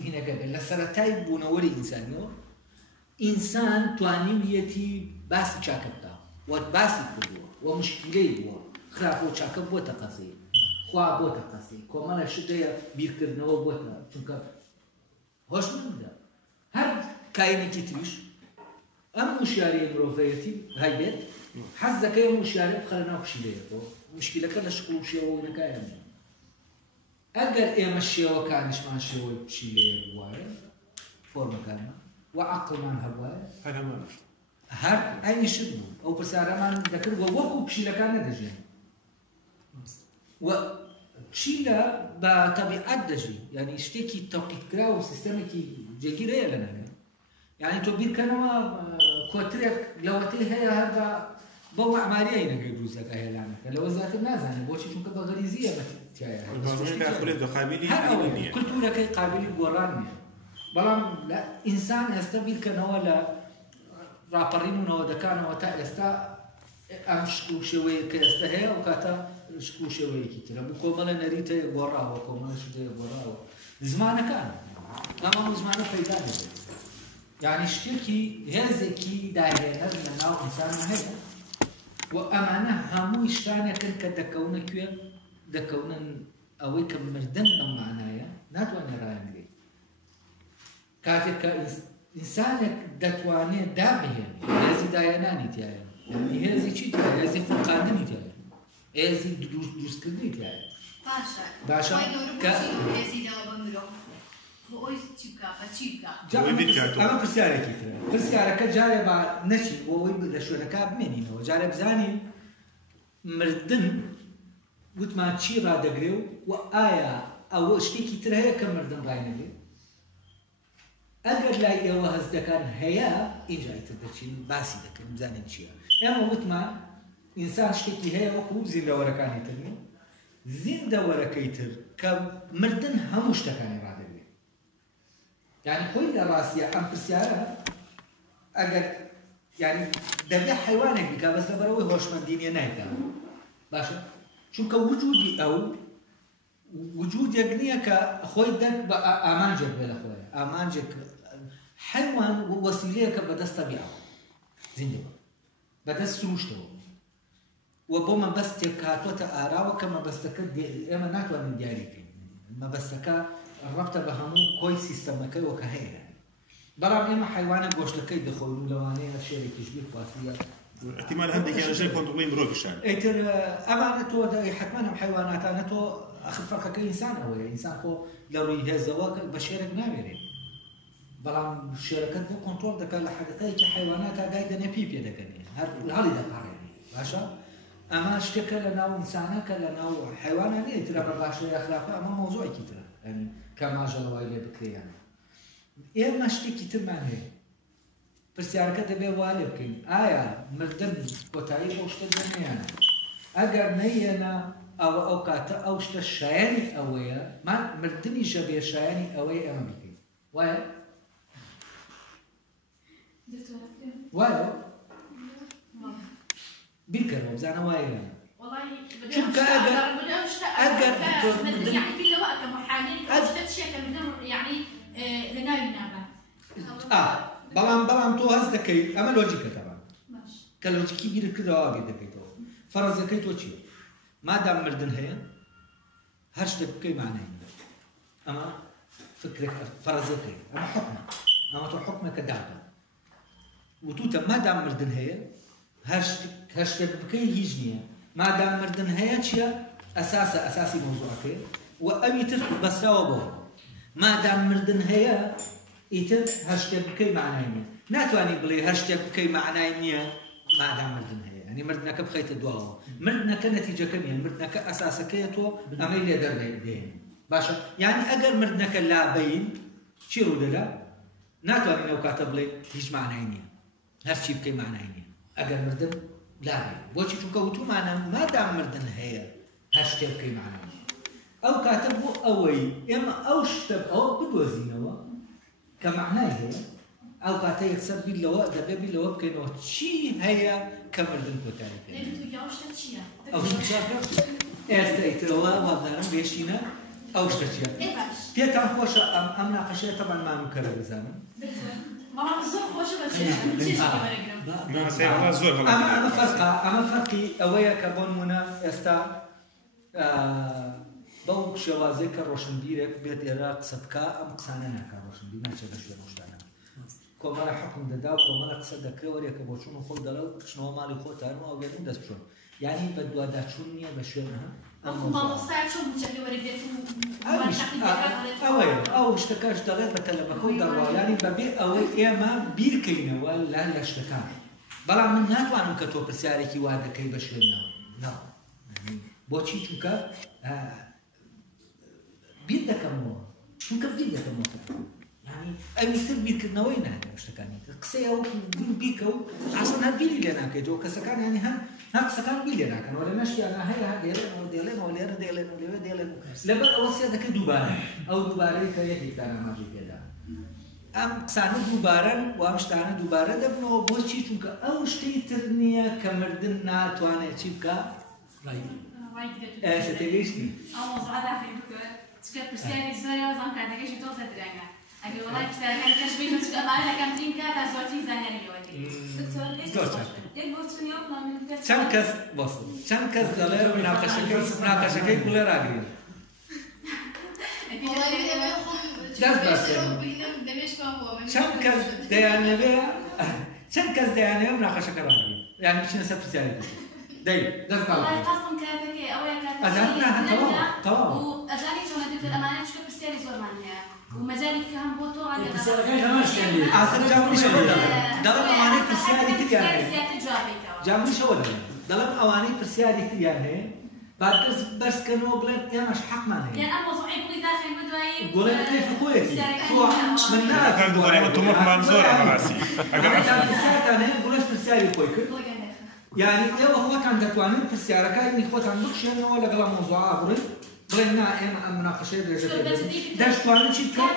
هینەکە بێت لە سەرەتای بوونەوەری ئینسانیەوە ئینسان توانی ویەتی باسی چاکە بکە وتباسي كدوه ومشكلة بوا خلافه شاكب بوتا قصي خوا بوتا قصي كمان الشدة بيركض نوا بوتا شنك هوش من ده هر كائن تتريش أم مشاري مروفيتي هاي بيت حز ذكي مشاري خلنا وشيله مشكلة كلا شكل شيء ونكاين أجر إيه مشي وكانش ماشي وشيله بواي فورم كان وعقل من هواي هذا ما هر أي شيء أو بس أرمان ذكر ووقو بشيله كان دجين وبشيله بطبيعة دجي يعني اشتكي توقيت كراو سيستمكي جيرة لنا يعني تبير كانوا كوتريك لو تيه هذا بوع ماريا ينقل روزك هاي لعنة لو زات الناس يعني بوشي شو كذا غريزية قابلين كل تقول لك قابلين بوراني بلام لا إنسان يستبيل كانوا لا رابرينه ودكانه وتا يستا أمشكو شوي كيستهيا وكاتا شكو شوي كتير بكمل نريته بوراه وكمل شده بوراه زمان كان أما زمان فيدا يعني اشتكي هزكي دايرة لنا إنسان هذا وأمانة همو يشتاني كن كدكونا كيا دكونا أوي كمردن بمعنايا ناتواني رايم لي كاتك إنسانك دتواني دابه هذي دايناني تيا يعني هذي شيء تيا هذي فقادني تيا هذي دوس كدني تيا باشا هذي دوا بمرو وأوي تيوكا أنا برسالة كتير برسالة كجاية بعد نشي ووي لشركاء بمني هو جاية بزاني مردن قلت ما تشي را دقريو وآية أو اشتي كتير هي كمردن راينا لي أقدر لا يوهز دكان هيا إنجا يتدشين باسي دكان بزاني نشيها أما قلت ما إنسان اشتكي هيا وقو زين دورا كان يترمي زين دورا كيتر كمردن هموش دكاني را دقريو يعني خوي راسي أم برسالة أقدر يعني دبي حيوانك بك بس لبروي هوش من ديني نايتا باشا شو كوجودي أو وجود يقنية كخوي دك بأمانجك بلا خوي أمانجك حيوان ووسيلة كبدس طبيعة زين بدس سروشته وبوما بس تكاتو تأرا وكما بس تكدي إما ناتو من دياريك ما بس تكا الربطة بهمو كوي سيستمكي وكهيرا برام إما حيوانة قوشتكي دخولون لوانيها شيري كشبيك واسية احتمال هندي كان شيء كنت بين بروكشان ايتر امانته حتما حيوانات انا تو اخذ فرق كإنسان او انسان خو لو يهزواك بشيرك نامرين برام الشركات بو كنترول دك الحقيقيه كحيوانات قاعده نبيبي دكني هل دك باشا اما اشتكى لنا وانسانك لنا حيوان يعني ترى باشا اخلاقه اما موضوع كتير يعني كما جلوا الى بكري يعني ايه ما اشتكي تمام هي برسيارك دبي والبكين آية مردن كتايب وشت يعني أجر نينا أو أوقات أو شت الشياني أويا ما مردني شبيه الشياني أويا أما بكين وايا بيكر وبزعنا وايا والله شو كأجر يعني كل وقت محالين أو شت شيء كمدنا يعني لنا بلام تو هز دكي أما لوجيكا طبعا كلوجيكي بير كده واجد دكي تو فرض دكي تو شيء ما دام مردن هي هرش دكي معناه أما فكرة فرض دكي أما حكمة تو حكمة كدابة وتوتا ما دام مردن هي هرش دكي هيجنيه ما دام مردن هي شيء أساسي موضوعك وأبي ترك بس ثوابه ما دام مردن هي إيتر هاشتاج بكي معناينية ناتواني بلي هاشتاج بكي معناينية ما دام مردن هي يعني مردنا كبخيت الدواء مردنا كنتيجة كمية مردنا كأساس كيتو أميليا درجة دين باشا يعني أجر مردنا كلا بين شيرو دلا ناتواني لو كاتب لي هيج معناينية هاشتاج بكي معناينية أجر مردن لا بين بوشي شو كوتو معنا ما دام مردن هي هاشتاج بكي معناينية أو كاتبه أوي إما أوشتب أو بدوزينه كمعناه أو قاتي يكسر باللواء دبي باللواء كأنه شيء هي كمردن كتاري. ليه تقول أوش تشيا؟ أوش تشيا؟ استيتروا وضعنا بيشينا أوش تشيا. إيه باش؟ تيتام خوش أمنا قشة طبعا ما نكرر زمان. ما نزور خوش بس. ئەمە فەرقی ئەوەیە کە بۆ نمونە ئێستا بەو شێوازەی کە ڕۆشنبیرێک بێت ئێرە قسە بکە ئەم قسانە ناکە ڕۆشنبیر ناچێت لە شوێن ڕۆژدانە کۆمەڵە حکم دەدا و کۆمەڵە قسە دەکرێت وەرێکە بۆ چوون و خۆ دەڵێ و چنەوە ماڵی خۆتانەوە ئەو بێتن دەست بچۆن یعنی بە دوواداچوون نییە بە شوێنە ئەو شتەکەش دەڵێت بە تەلەبەکە و دەڕوا ینی بەبێ ئەوەی ئێمە بیرکەینەوە لە شتەکان بەڵام من ناتوانم کە تۆ پرسیارێکی وا دەکەی بە شوێنەوە بۆچی چونکە بیر دەکەمەوە چونکە بیر دەکەمەوە ینی ئەویستر بیرکردنەوەی ناکە شتەکانی قسەی ئەو بیکە و ئاسان هەر بیری لێ ناکەیتەوە کەسەکان ینی هەر قسەکان بیر لێ ناکەنەوە لە نەشتیانە هەیە دێڵێنەوە لێرە دێڵێن لەبەر ئەوە سێ دەکە دووبارە ئەو دووبارەی کە یەکێکتان ئاماژەی پێدا ئەم قسانە دووبارەن و ئەم شتانە دووبارە دەبنەوە بۆچی چونکە ئەو شتەی تر نییە کە مردن ناتوانێت چی بکە تێگەیشتی چکە پرسیاری زۆری ئەوزان کاتەکەشی تۆزە درەنگە ئەگەر وڵای پرسیارەکان کەش بین و چکە ئەمانەکەم ترین کاتە زۆرترین زانیاریەوەی چەند کەس دەڵێ مناقەشەکەی بڵێ ڕاگرین چەند کەس دەیانەوێ مناقەشەکە ڕاگرین یعنی بچینە سەر پرسیاری دەی دەست قەسم کاتەکەی ئەوەیە ئەزانی چۆنە دکتۆر ئەمانە چکە پرسیاری زۆرمان هەیە و مەجالی کە هەم بۆ تۆ ئاخر جامنیشەوە دەڵێم ئەوانەی پرسیاری تریان هەیە جامنیشەوە دەڵێم ئەوانەی پرسیاری تریان هەیە بعد بەرزکەنەوە بڵێن ئێمەش حەقمان هەیە گوڵێن کەیفە خۆیەتی من ناکەم تۆمەحمان زۆرە بەڕاستی ئەگەر پرسیارتان هەیە گوڵەش پرسیاری خۆی کرد یعنی ئێوە خۆتان دەتوانن پرسیارەکانی خۆتان بخشێنەوە لەگەڵ مۆزوعا بڕێن بڵێن نا ئێمە ئەم مناقەشەی دەشتوانن چی بکەن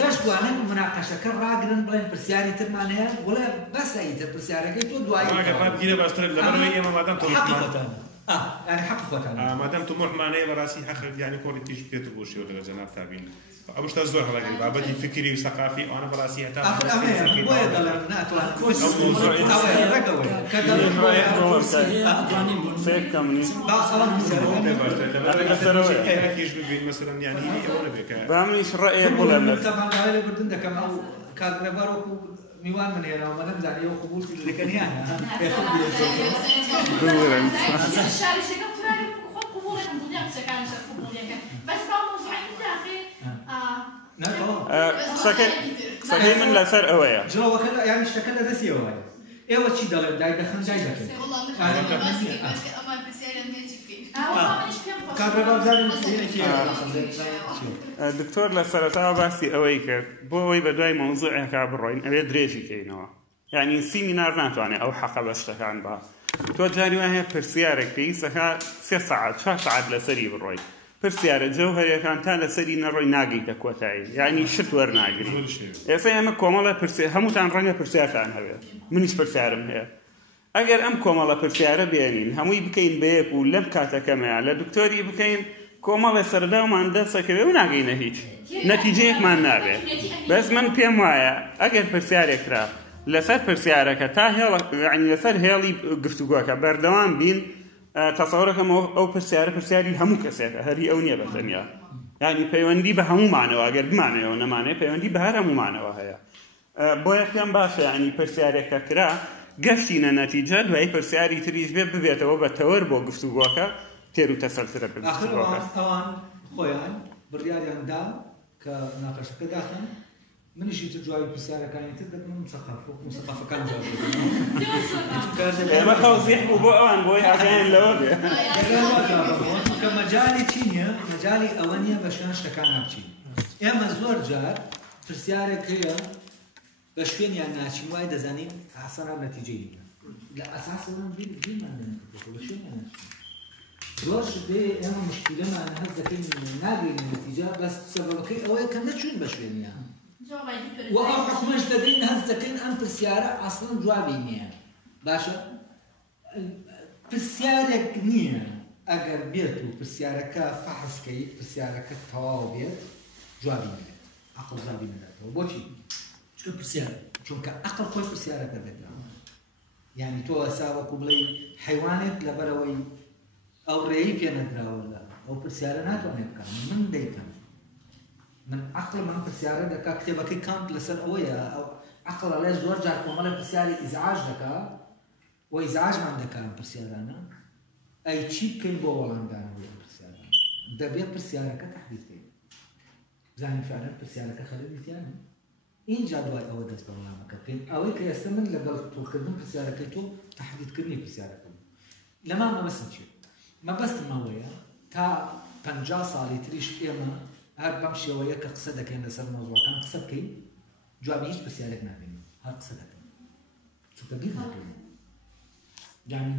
دەشتوانن مناقەشەکە ڕاگرن بڵێن پرسیاری ترمان هەیە وڵێ بەسە ئیتر پرسیارەکەی تۆ دوایی گیرە باشترە لەبەرەوەی ئێمە مادام حەقیقەتان يعني حق خۆتان مادام طموح معناه بەڕاستی حق يعني کۆڵی تیژ پێێتە بۆ شێوە لەگە جەناب تابین ئەو شتە زۆر هەڵەگەری بابەتی فکری و سەقافی ئەوانە بەڕاستی هەتا بۆیە دەڵێن ناتوانن مثلا يعني ئەوە بێکە بامنیش ڕێیە بڵێم لە بردن دەکەم ئەو کاتگرەبار وەکو میوان منێنەوە مەدەم زانیەوە قبوڵی لەکەنیانە قسەکەی من لەسەر ئەوەیە جڵەوەکە یانی شتەکە لە دەستیەوە ئێوە چی دەڵێن دای دەخەن جای دەکەن دکتۆر لە سەرەتاوە باسی ئەوەی کرد بۆ ئەوەی بە دوای مەوزوعێکا بڕۆین ئەوێ درێژی کەینەوە یعنی سیمینار ناتوانێت ئەو حەقە بە شتەکان بە تۆ جاری وایە پرسیارێک پێویستەکە 3 سەعات 4 سەعات لەسەری بڕۆی پرسیارە جەوهەریەکان تا لەسەری نەڕۆی ناگەیتە کۆتایی یعنی شت وەرناگری ئێستا ئێمە کۆمەڵە هەمووتان ڕەنگە پرسیارتان هەبێت منیش پرسیارم هەیە ئەگەر ئەم کۆمەڵە پرسیارە بێنین هەمووی بکەین بەیەک و لەم کاتەکەمەیە لە دکتۆری بکەین کۆمەڵە سەرداومان دەستەکەوێ و ناگەینە هیچ نەتیجەیەکمان نابێت بەس من پێم وایە ئەگەر پرسیارێکرا لەسەر پرسیارەکە تا لەسەر هێڵی گفتوگۆکە بەردەوام بین تەسەوڕەکەم ئەو پرسیاری هەموو کەسێکە هەری ئەو نییە بەتەنیا یعنی پەیوەندی بە هەمومانەوە ئەگەر بمانەوە نەمانێت پەیوەندی بە هەر هەمومانەوە هەیە بۆیە پێم باشە ینی پرسیارێکە کرا گەشتینە نەتیجە دوای پرسیاری تریش ببێتەوە بە تەوەر بۆ گفتوگۆکە تێر و تەسەلسرە ئەوان خۆیان بڕیاریاندا کە ناقەشەکە داخن منیشی تر جوابی پرسیارەکانی تر دەبم سەقافەکان ئێمە تەوزیح بوو بۆ ئەوان بۆی ئاگایان لەوە بێ کە مەجالی چی نییە مەجالی ئەوە نییە بە شوێن شتەکان ناچین ئێمە زۆر جار پرسیارێک هەیە بە شوێنیان ناچین وای دەزانین ئاسانە نەتیجەی نییە لە ئەساسەوە بیرمان بە شوێنیان ناچین زۆر شتێ ئێمە مشکلەمان هەست دەکەین ناگەین نەتیجە بەس سەبەبەکەی ئەوەیە کە نەچوین بە شوێنیان و ئەو حکومەش دەدەین هەست دەکەین ئەم پرسیارە ئاسڵن جوابی نییە باشە پرسیارێک نییە ئەگەر بێت و پرسیارەکە فەحسکەی پرسیارەکە تەواو بێت جوابی نێت عەقڵ جوابی نەداتەوە بۆچی؟ چونکە عقل خۆش پرسیارەکە دەدراوە یعنی تۆ ئەساوەکو بڵێ حیوانێک لەبەرەوەی ئەو ڕێی پێ نەدراوە لە ئەو پرسیارە ناتوانێت بکەم من دەیکەم من عقل من پرسیارە دەکا کتێبەکەی کانت لەسەر ئەوەیە ئەو عقل ئەڵێ زۆر جار کۆمەڵە پرسیاری ئیزعاج دەکا و ئیزعاجمان دەکا ئەم پرسیارانە ئەی چی بکەین بۆ وەڵامدانەوەی ئەم پرسیارانە دەبێت پرسیارەکە تەحدید بکەین بزانین فعلا پرسیارەکە خەلەلیتیانە اینجا دوای ئەوە دەست بە وەڵامەکە بکەین ئەوەی کە ئێستا من لەگەڵ تۆکردن پرسیارەکەی تۆ تەحدیدکردنی پرسیارەکە لەما مەبەستم چیە؟ مەبەستم ئەوەیە تا 50 ساڵی تریش ئێمە هەر بەم شێوەیە کە قسە دەکەین لەسەر مۆزوعەکان قسە بکەین جوابی هیچ پرسیارێک نادەین هەر قسە دەکەین چونکە بیر ناکەین یعنی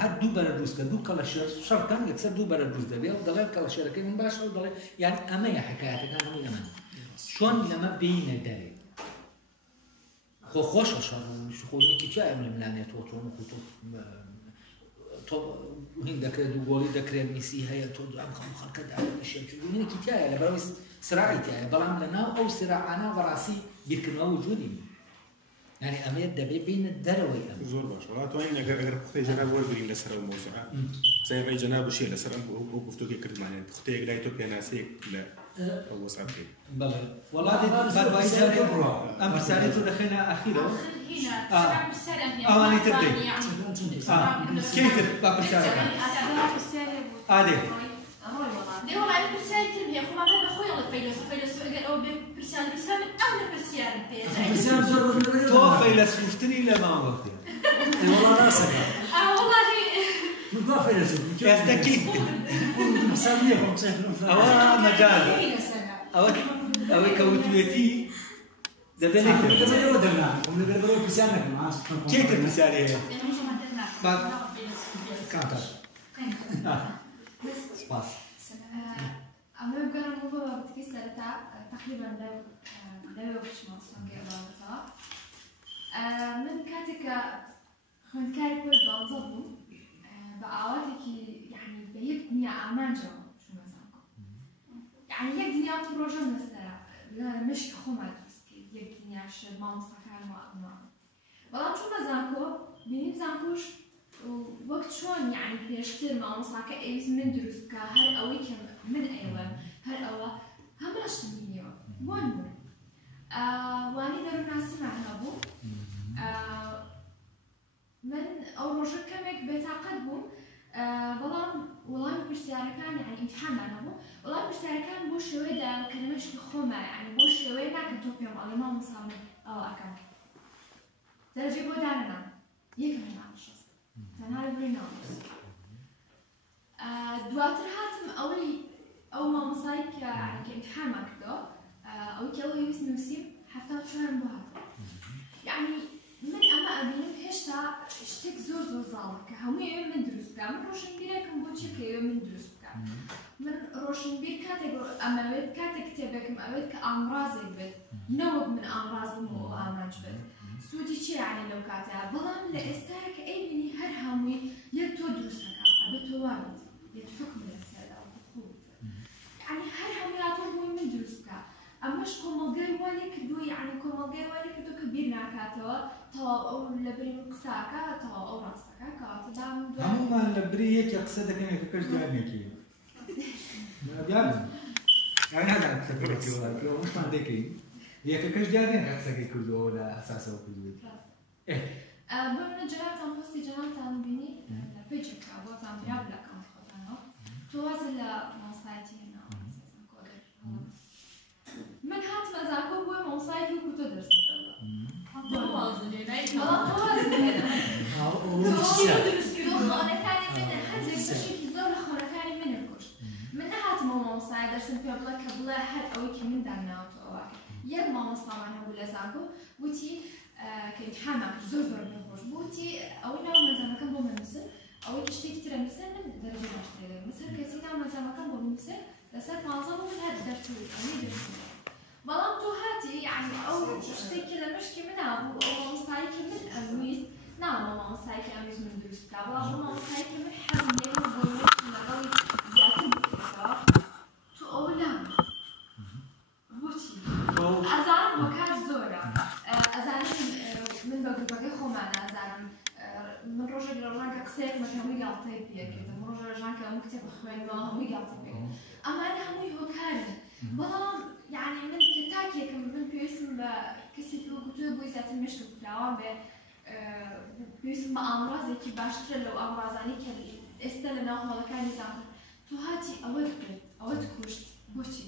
هەر دوو بەرە دروستکە دوو کەڵە شەڕکان یەکسەر دوو بەرە دروست دەبێت و دەڵێن کەڵە شێرەکەی من باشە و دەڵێ یان ئەمەیە حکایەتەکان هەمووی ئەمە چۆن لەمە بینە دەرێ خۆ خۆشە خۆنێکی چای ئەم لە ملانێت تۆ تۆ هین دەکرێت و گۆڵی دەکرێت میسی هەیە تۆ ئەم خەڵکە داێکی تایە لە بەرەوەی سراعی تایە بەڵام لەناو ئەو سراعانە بەڕاستی بیرکردنەوە وجودی يعني أمير دبي بين الدروي زور باش والله توين أجر بختي جناب وربرين لسر الموضوع زي رأي جناب وشيء لسر أم وقفتوا كي كرد معناه بختي قليتو بيناسيك لا هو صار كي بلى والله بعد وايد أم رسالته دخلنا أخيرا أنا تبدي كيف باب رسالة عادي دي والله أنا برسالة تربية خو ما كان أخوي الله فيلسوف قال أو برسالة برسالة أو برسالة برسالة زور تو فيلسوفتني لما وقتها والله راسك والله من ضاف فيلسوف يستكيد مساميهم أو مجال أو كوتويتي دبلك دبلك ودرنا ونبدأ برسالة معاش كيف الرسالة بعد كانت سباس أنا بقرأ الموضوع بتكسر تقريبا لا يوقفش مع الصنعة بعضها من كاتك خن كاري كل ضابطه بعواتك يعني بيك دنيا أمان جوا شو مثلا يعني يك دنيا بروجة مثلا لا مش خمر يك دنيا شد ما مستقر ما والله شو مزاكو بيني مزاكوش وقت شون يعني بيشتر مع مصاكة أيز من دروس كهر أوي كم من أيوة هر أوا هم رشتني وان واني درو ناسي معنا بو من أو رجل كمك بتعقد بو والله برسالة كان يعني امتحان معنا بو والله برسالة كان بو شوي دا كلمش بخومة يعني بو شوي لكن توبيوم على ما مصامي أو أكمل درجة بو دارنا يكمل مع الشخص تنال برنامج دواتر هاتم أو ما مصايك يعني كامتحان ما كده أو كأوي يوس نوسيم حتى شهر بهات يعني من أما أبينك هشتا اشتك زور زالك هم يوم من دروس كام من روشن بيرك مبوتشي كيوم من دروس كام من روشن بير كاتك أموت كاتك كتابك أموت كأمراض بيت نوع من أمراض مو أمراض بيت سودي شيء يعني لو كاتها بلام لإستارك أي مني هر همي يتو دروسك أبتو وارد يتحكم الرسالة أو تقول يعني هر همي أطلبوا من دروسك أماش كمالجاي والي كدو يعني كمالجاي والي كدو كبير ناكاتوا تا أو لبري مقساكا تا أو راسكا كاتدا عموما لبريك يقصدك إنك كش ديانيكي ما دياني يعني هذا أكثر كيلو مش ما ديكي هي كش دياني أكثر كيلو ولا أساسه كيلو بمن جنات أنفسي جنات أنبيني بيجك أبو تامبيا بلا كم خطانا توازن لمصايتي هنا من هات مزاكو هو مصايتي وكتو درس توازن أنا كان من حد يكشف يزور خورا كان من الكش من هات ماما مصايد درس في بلاك بلا حد أو كمين دعنا وتواك يد ماما صامنا ولا زاكو وتي كنت حامك زور من الخوش بوتي أو إنه مثلا كان بوم المسل أو تشتي كتير مسل من درجة مشتري مثل كثيرا مثلا كان بوم المسل لسات معظمه من هذا درتوي أمي درتوي بلام تو هاتي يعني أو تشتي كذا مشكلة من أبو أو مصايك من أميز نعم ماما مصايك أميز من دروس كابلا ماما مصايك من حزمين وبومش من غوي زيادة بكرة تو أولام بوتي أزار مكان زورا أزار ئەمانە هەمووی هۆکارن بەڵام یعنی من تاکێکم من پێویستم بە کەسێک گوتووە بۆی زیاتر مێشت فراوان بێ پێویستم بە ئامڕازێکی باشترە لەو ئامڕازانی کە ئێستا لە ناو هەوڵەکانی زانکۆ تۆ هاتی ئەوەت کرد ئەوەت کوشت بۆچی؟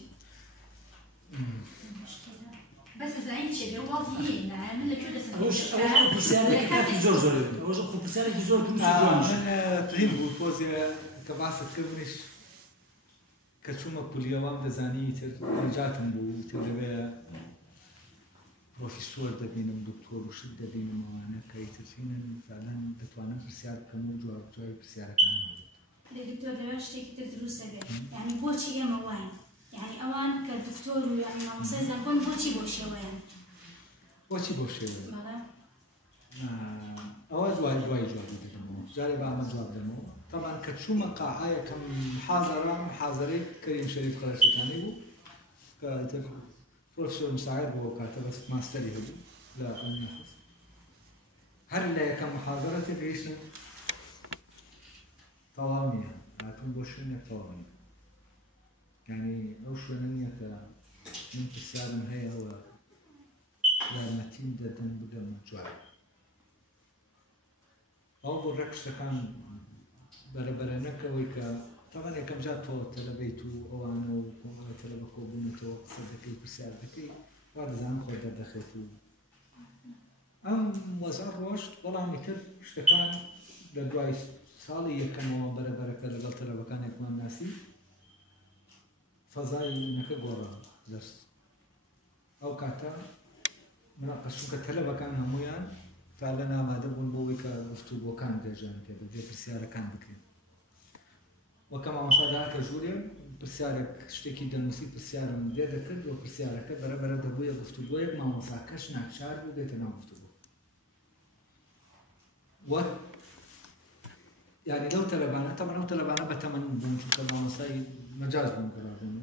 بس زين شيء واضحين من اللي كل وش برسالة كاتب زور وش برسالة زور كم سجوانش أنا تريد بوزي كباسة كبرش كشومة بوليوام دزاني ترجعتم بو ترجع بروفيسور دبينم دكتور وشد دبينم وأنا كي ترفينا فعلا دتوانا برسالة كمل جواب برسالة كامل. الدكتور دراش تكتب دروس يعني بوشي يا موان يعني أوان كدكتور يعني ما مصير زكون بوشي وين بوشي أواز واحد جواب دمو جاري بعمل جواب دمو طبعا كتشومة قاعة كم محاضرة كريم شريف خلاص تاني كاتب بروفيسور مساعد هو كاتب بس ماستري هذا لا أنا هل اللي كم محاضرة تدريس طوامية لكن بوشنا طوامية يعني أوش ونية من تسالم هي هو لا متين ددن بقى مجوع أول ركشة كان بربرنك ويكا طبعا كم جات فوت تلبيتو أو أنا وتلبكو بنتو صدقي بسالتكي بعد زمان خد دخلتو أم وزار روش والله مكر اشتكان لدوايش صالي يكمل بربرك لقلت لبكان يكون ناسي فضاي نكجورا درس أو كاتا مناقشة كتلبة كان هميان فعلنا ما دبون بويكا بفتو وكان دجان كده دي برسيارة كان بكري وكما مصادرة جوليا برسيارة اشتكي دنوسي برسيارة من ديدا كد وبرسيارة كد برا دبويا بفتو بويا ما مصاكش ناكشار وبيتنا بفتو و يعني لو تلبانا طبعا لو تلبانا بتمن بون شو كما مصاي مجاز بمقرارهم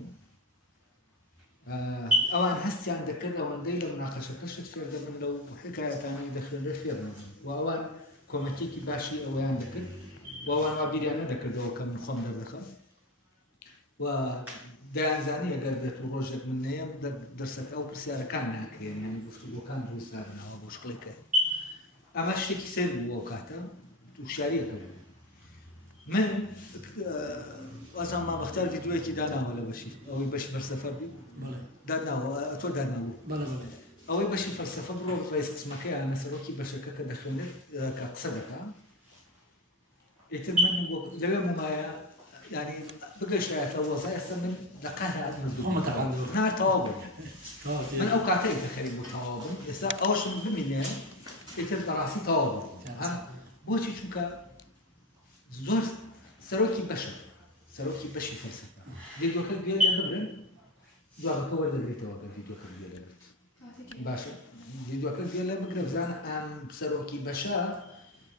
أوان هستي عندك كذا ونديله مناقشة كشت في من لو حكاية ثانية دخل فيها وأوان كوميتيكي باشي أو عندك وأوان وابيري أنا ذاك دو كم خم دبخة وديان زانية قدرت وروجك من نيم درست أو برسالة كان هيك يعني بفتو كان روسارنا أو بوشقلك أما الشيء كسر وكاتب وشاريه من وأصلا ما بختار فيديوهاتي دانا ولا بشي أو بشي فلسفة بي دانا أتو دانا بلا أو بشي فلسفة برو رئيس قسمك أنا سروكي بشكل كدخلنا كتصدقها يتمنى لو مايا يعني بقى شيء توصل يستمر لقاها أدنى هم تعاون نار توابل من أوقاتي تخريب توابل يسا أوش من بمينة يتم راسي توابل ها بوشي شوكا زور سروكي بشر سروكي بشي فلسفة فيديو كان بيقول لي ببرن دوا بكور دربيته وقال فيديو كان بيقول لي باشا فيديو كان بيقول لي بقرب زان أم سروكي بشر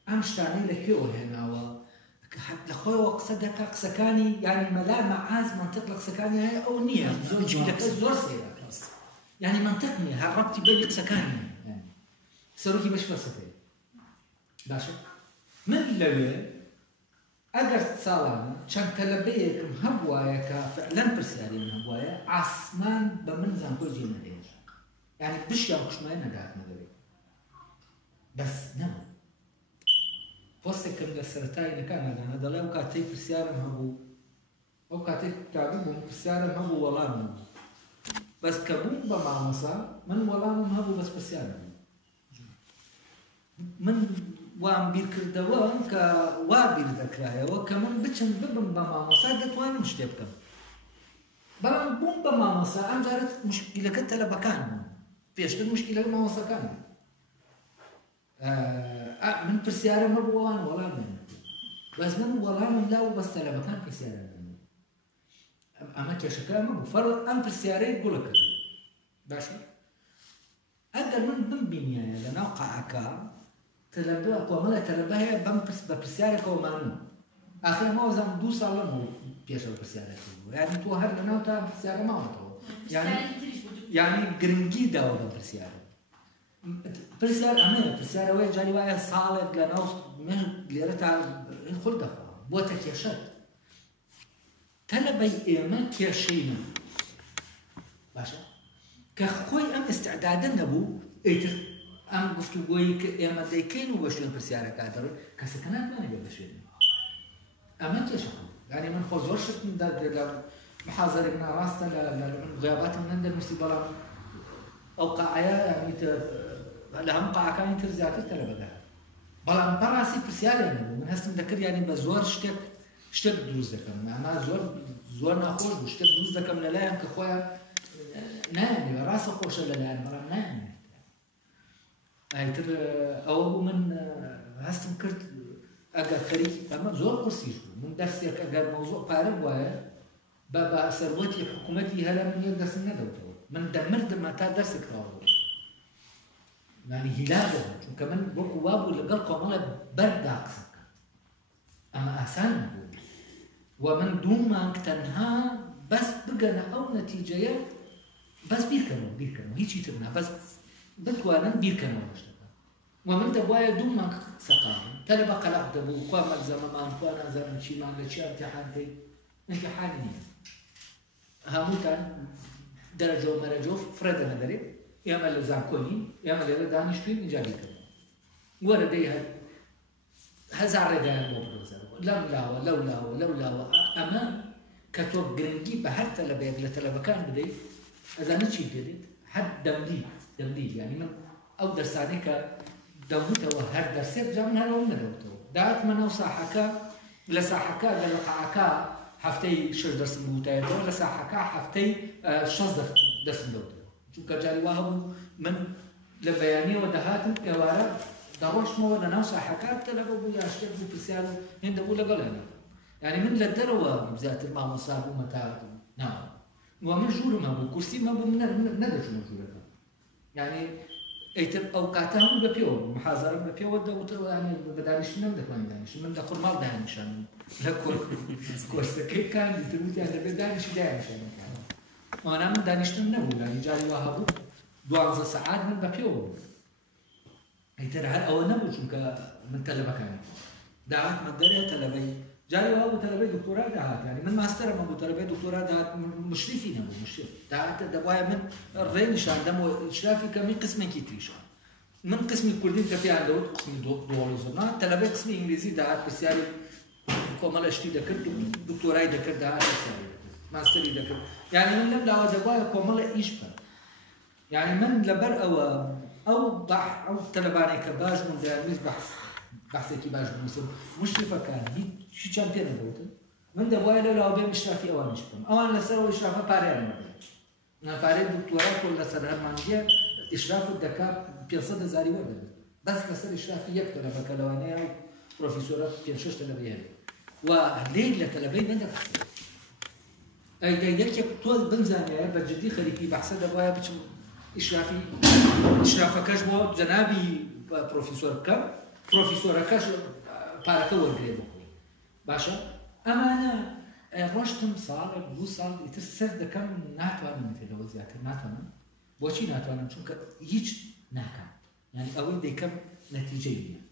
أم شتاني لكيو هنا و حتى لخوي وقصدك قسكاني يعني ملا معاز منطق لقسكاني هي أو نية زور سيرة يعني منطقني هربتي بين سكاني يعني سروكي بش فلسفة باشا من اللي أجر صالنا شان تلبيك مهبوايا كفعلا برسالي مهبوايا عثمان بمنزل كل جيل ندير يعني بش يوم كش ما ينقعد مدري بس نعم وصلك من السرطان كان هذا لو كاتي برسالة مهبو أو كاتي كابو برسالة مهبو والله مهبو بس كابو بمعمصا من والله مهبو بس برسالة من وام بيركردوان كوابير ذكرايا وكمان بتشن ببن بماموسا دتوان مش تبكم بلان بوم بماموسا أم جارت مشكلة كتلا بكان فيش المشكلة بماموسا كان من برسيارة ما بوان ولا من بس من ولا من لا وبس تلا بكان برسيارة من أما كشكل ما بفرض أم برسيارة يقول لك باشا أقل من بنيا لنا قاعكا تلبى قوامنا تلبى هي بمبرسيارة كومانو آخر ما وزن دو سال مو بيشل برسيارة يعني تو هر لنا وتا برسيارة ما هو يعني جرينجي دا ولا برسيارة برسيارة أمير برسيارة وين جاني وايا صالد لنا من ليرتها خلدها بوتك يشد تەلەبەی ئێمە کێشەی نەبوو باشە کە خۆی ئەم ئێستعدادە نەبوو ئیتر ئەم گفتوگۆیی کە ئێمە دەیکەین و بە شوێن پرسیارەکە دەڕێت کەسەکە ناتوانێت بە شوێن ئەمە کێشە یعنی من خۆ زۆر شتم لە محاضرێک ناڕاستە لە غیاباتم نەندەنووسی بەڵام ئەو قاعەیە یعنی لە هەموو قاعەکانی تر زیاتر تەلەبەدە بەڵام بەڕاستی پرسیارێک نەبوو من هەستم دەکرد یعنی بە زۆر شتێک دروست دەکەم ئەمە زۆر ناخۆش بوو شتێک دروست دەکەم لەلایەن کە خۆیان نایەنێ ڕاستە خۆشە لەلایەن بەڵام نایەنێ ئایتر ئەوە بوو من هەستم کرد ئەگەر خەریک ئەمە زۆر قورسیش بوو من دەستێک ئەگەر مەوزوع پارە وایە بە سەروەتی حکوومەتی هەرە من یەک دەستم نەدەوتەوە من دەمردم تا دەرسێک تەواو یعنی هیلا دەبم چونکە من وەکو وا بوو لەگەڵ کۆمەڵە بەردا قسە بکەم ئەمە ئاسان نەبوو و من دوو مانگ تەنها بەس بگەنە ئەو نەتیجەیە بەس بیرکەنەوە هیچی تر نا بەس بتوانن بیرکەنەوە شتەکە و من دەبوایە دوو مانگ سەقاوم تەلەبە قەلەق دەبوو کوا مەلزەمەمان کوا نازانم چیمان لە چی ئەمتیحانکەی امتحانی نییە هەمووتان دەرەجە و مەرەجە و فرەدەنە دەرێت ئێمە لە زانکۆنی ئێمە لێرە دانیشتوین اینجا بیکەوە وەرە دەی هەزار ڕێگایان بۆ بدۆزەوە لەم لاوە لەو لاوە ئەمە کە تۆ گرنگی بە هەر تەلەبەیەک لە تەلەبەکان بدەیت ئەزانە چی پێدێت هەر دەمدی یعنی من ئەو دەرسانەی کە دەوتەوە هەر دەرسێک جا من هەرەوە نەدەوتەوە داوەتمە نەو ساحەکە لە ساحەکە لە قاعەکە هەفتەی 6 دەرسم بوتایەتەوە لە ساحەکە هەفتەی 6 دەرسم دەوتەوە چونکە جاری وا هەبوو من لە بەیانیەوە دەهاتم ئێوارە دەڕۆشتمەوە لە ناو ساحەکە تەلەبە بوو یا شتێک بوو پرسیار و هێندە بوو لەگەڵیانە یعنی من لە دەرەوە زیاتر مامۆستا بوومە تا ناوە و من ژوورم هەبوو کورسیم هەبوو من نەدەچوومە ژوورەکە یعنی ئەیتر ئەو کاتە هەموو بە پێوە محازەرم بە پێوە دەوتەوە یعنی بە دانیشتن نەمدەتوانین دانیشت من لە خورماڵ دانیشانم لە کۆرسەکەی کاندی تر وتیان دەبێت دانیشی دانیشانەکان ئەوانە من دانیشتن نەبوو یعنی جاری وا هەبوو 12 سەعات من بە پێوە بوو ئەیتر هەر ئەوە نەبوو چونکە من تەلەبەکانی داوەتمە دەرێ تەلەبەی جاری وا بوو تەلەبەی دکتۆرا داهات یعنی من ماستەرەمە بوو تەلەبەی دکتۆرا داهات مشریفی نەبوو مشرف داهاتە دەبوایە من ڕێ نیشاندەمەوە ئیشرافی کەمی قسمێکی تریشان من قسمی کوردیم کە پێیان دەوت قسمی دۆڵی زۆرنا تەلەبەی قسمی ئینگلیزی داهات پرسیاری کۆمەڵە شتی دەکرد دکتۆرای دەکرد داهات ماستەری دەکرد یعنی من لەم لاوە دەبوایە کۆمەڵە ئیش بکەم یعنی من لەبەر ئەو تەلەبانەی کە باش بوون دەیانویست بەحسێکی باش بنووسم مشرفەکان هیچیان پێ نەدەوتن من دەبوایە لەولاوە بێم ئیشرافی ئەوانیش بکەم ئەوان لەسەرەوە ئیشرافە پارەیان نەبێت پارەی دکتۆرا کۆ لەسەر هەرمانگیە ئیشرافت دەکات 500,000 وەردەبێت بەس لەسەر ئیشرافی یەک تەلەبەکە لەوانەیە پرۆفیسۆرە 5-6 تەلەبەیە و لێک لە تەلەبەی نەدەکات یەکێک تۆ بمزانێ بە جدی خەریکی بەحسە دەبوایە بچم ئیشرافەکەش بۆ جەنابی پرۆفیسۆر بکەم پرۆفیسۆرەکەش پارەکە وەرگێ بخۆی باشە ئەمانە ڕۆشتم ساڵێک 2 ساڵ ئیتر سەر دەکەم ناتوانم تێلەوە زیاتر ناتوانم بۆچی ناتوانم چونکە هیچ ناکەم یعنی ئەوەی دەیکەم نەتیجەی نییە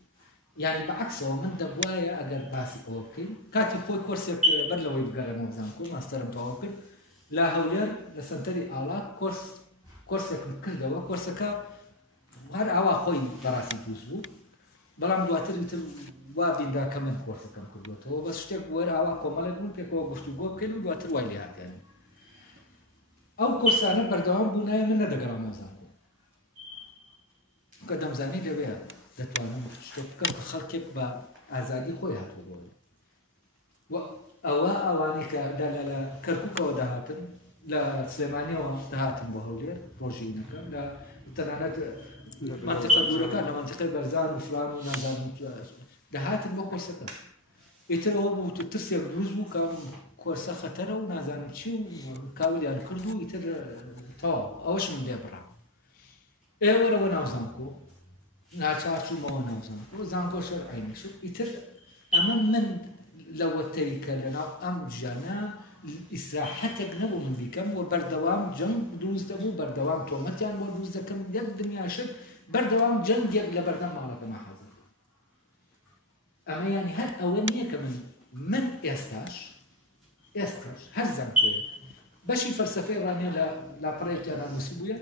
یعنی بەعکسەوە من دەبوایە ئەگەر باسی ئەوە بکەین کاتی خۆی کۆرسێک بەر لەوەی بگەڕێمەوە زانکۆ ماستەرم تەواو کرد لە هەولێر لە سەنتەری ئاڵات کۆرسێکم کردەوە کۆرسەکە هەر ئاوا خۆی بەڕاستی دروست بوو بەڵام دواتر وا بیندا کە من کۆرسەکەم کردوێتەوە بەس شتێک وەرە ئاوا کۆمەڵێک بوون پێکەوە گفتوگۆ بکەین و دواتر وای لێ هاتیان ئەو کۆرسانە بەردەوام بوونایە من نەدەگەڕامەوە زانکۆ کە دەمزانی لەوەیە دەتوانم شتێک بکەم کە خەڵکێک بە ئازادی خۆی هاتووە و ئەوە ئەوانەی کە لە کەرکووکەوە داهاتن لە سلێمانیەوە داهاتن بۆ هەولێر ڕۆژینەکەم لە تەنانەت منطقە دوورەکان لە منطقەی بەرزان و فلان و نازانم داهاتن بۆ کۆرسەکە ئیتر ئەوە بوو ترسێک دروست بوو کە کۆرسە خەتەرە و نازانم چی و کاولیان کرد و ئیتر تەواو ئەوەش من لێ بڕام ئێوەرەوە ناوزانکۆ ناچار چوومەوە ناوزانکۆ زانکۆ شەرعینی شد ئیتر ئەمە من لەوەتەی کە لەناو ئەم ژیانە ئیسراحەتێک نەبوو من بیکەم و بەردەوام جەنگ دروست دەبوو بەردەوام تۆمەتیان بۆ دروست دەکەم یەک دنیاشت بەردەوام جەنگێک لە بەردەم ماڵەکە ناحەزم ئەمە یانی هەر ئەوە نییە کە من ئێستاش ئێستاش هەر زانکۆیە بەشی فەلسەفەی ڕانیە لە لاپەڕەیەکی ناموسی بووە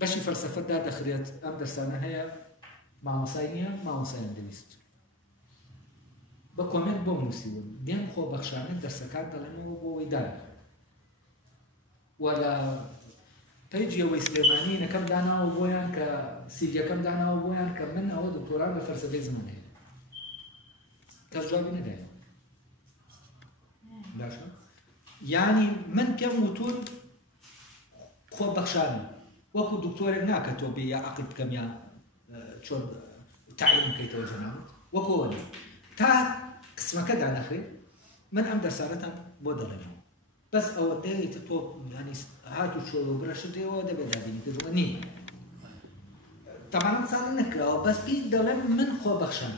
بەشی فەلسەفەدا دەخرێت ئەم دەرسانە هەیە مامۆسای نییە مامۆسایان دەویست بە کۆمنت بۆ نووسیون دێن خۆبەخشانە دەرسەکان دەڵێنەوە بۆ ئەوەی دانەکات و لە پەیجی ئەوەی سلێمانی نەکەم داناوە بۆیان کە سیدیەکەم داناوە بۆیان کە من ئەوە دکتۆران لە فەلسەفەی زمان هەیە کەس جوابی نەدایە باشە یعنی من پێم وتون خۆبەخشانە وەکو دکتۆرێک ناکە تۆ بێ یا عەقڵ بکەم یا چۆن تعیین بکەیتەوە جەنابەت وەکەوە نیە تا قسمەکە دانەخێت من ئەم دەرسانەتان بۆ دەڵێنەوە بەس ئەوە دەیت تۆ ینی هات و چۆڵ و برەشتەوە دەبێت دابینی کردووە نییە تەمام ساڵە نەکراوە بەس پێی دەڵێن من خۆبەخشان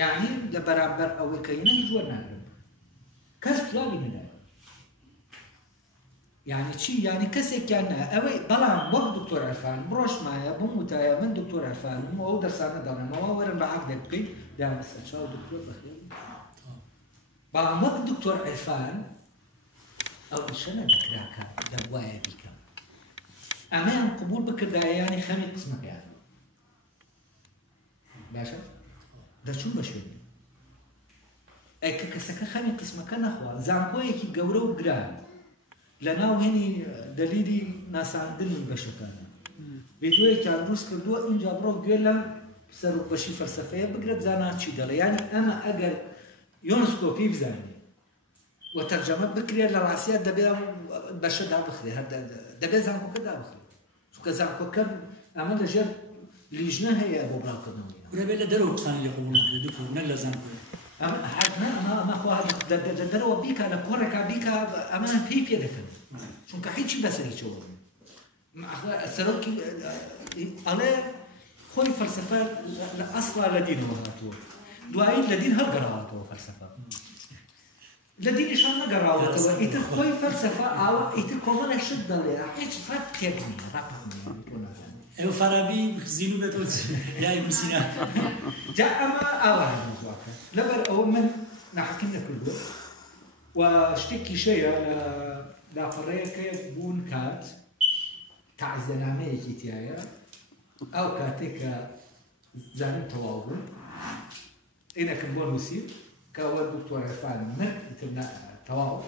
یعنی لە بەرامبەر ئەوەی کەینە هیچ وەرناگرم کەس جوابی نەدایە یعنی چی یعنی کەسێکیان نایە ئەوەی بەڵام وەک دکتۆر عەرفان بڕۆشمایە بم وتایە من دکتۆر عەرفانم و ئەو دەرسانە دەڵێمەوە وەرن بە عەقدێک بکەیت دامەسە چاو دکتۆر بەخێر بەڵام وەک دکتۆر عەرفان ئەو شەنە دەکراکە دەبوایە بیکەم ئەمەیان قبول بکردایە یانی خەمی قسمەکەیان باشە دەچوون بە شوێنی ئەی کە کەسەکە خەمی قسمەکە نەخوا زانکۆیەکی گەورە و گران لە ناو هێنی دەلیلی ناساندنی بەشەکانە ڤیدیۆیەکیان دروست کردووە اینجا بڕۆ گوێ لە سەر و بەشی فەلسەفەیە بگرێت زانا چی دەڵێ یعنی ئەمە ئەگەر یۆنسکۆپی بزانێ و تەرجەمە بکرێت لە ڕاستیە دەبێت بەشەدا بخرێ دەبێت زانکۆکە دابخرێت چونکە زانکۆکە ئەمە لەژێر لیژنە هەیە بۆ بڵاوکردنەوەی دەبێت لە دەرەوە قسانی لێ قبوڵ نەکرێت دکتۆر نەک لە زانکۆیە ئەمە دەرەوە بیکە لە کۆڕێکا بیکە ئەمە پێی پێ دەکەن چونکە هیچی بەسەری چۆوە سەرۆکی ئەڵێ خۆی فەلسەفە لە ئەسڵا لە دینەوە هاتووە دوایی لە دین هەڵگەڕاوەتەوە فەلسەفە لە دینیشان نەگەڕاوەتەوە ئیتر خۆی فەلسەفە ئاوە ئیتر کۆمەڵێک شت دەڵێ هیچ ڕەت تێک نییە ڕەپەت نییە ئەو فارابی زین و بێتەوە یا ئیبن سینا جا ئەمە ئاوایە موضوعەکە لەبەر ئەوە من ناحەقیم نەکردووە و شتێکی شەیە لە لاپەڕەیەکە بوون کات تەعزیەنامەیەکی تایە ئەو کاتێک کە زانم تەواو بوو عینەکەم بۆ نووسیم کە ئەوە دکتۆر عەرفان من تەواو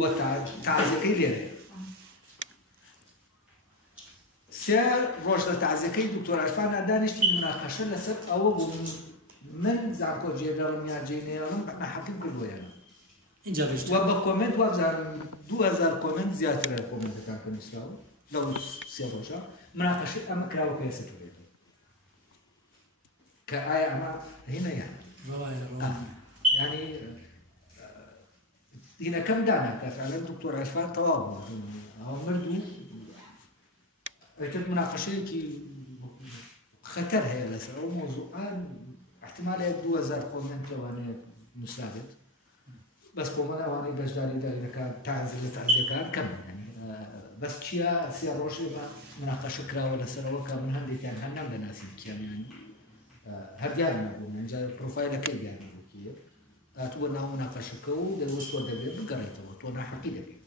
و تەعزیەکەی لێرە سێ ڕۆژ لە تەعزیەکەی دکتۆر عەرفانە دانیشتی مناقەشە لەسەر ئەوە بوو من زانکۆ جێدەڵم یا جێنێڵم ناحەقیم کردووەیە اینجا و بە کۆمنت وابزانم 2000 کۆمنت زیاترە کۆمنتەکان کە نووسراوە لەو سێ ڕۆژە مناقەشەی ئەمە کراوە پێ سەکرێت کە ئایا ئەمە هینە یان ینی دینەکەم داناکە فعلا دکتۆر عەرفان تەواو بوو ئەوە مردوو ئەکرد مناقەشەیەکی خەتەر هەیە لەسەر ئەو مۆزوعان احتمالە 2000 کۆمنت لەوانەیە نووسرابێت بەس کۆمەڵ ئەوانەی بەشداری دەکات تازی لە تازیەکان کەم بەس چیە سێ ڕۆژێ مناقەشە کراوە لەسەرەوە کە من هەندێکیان هەم نامدەناسی کیانیان هەر دیار نەبوو ئەنجا پرۆفایلەکەی دیاری بووکیە هاتووە ناو مناقەشەکە و دەوت تۆ دەبێت بگەڕێتەوە تۆ ناحەقی دەبێت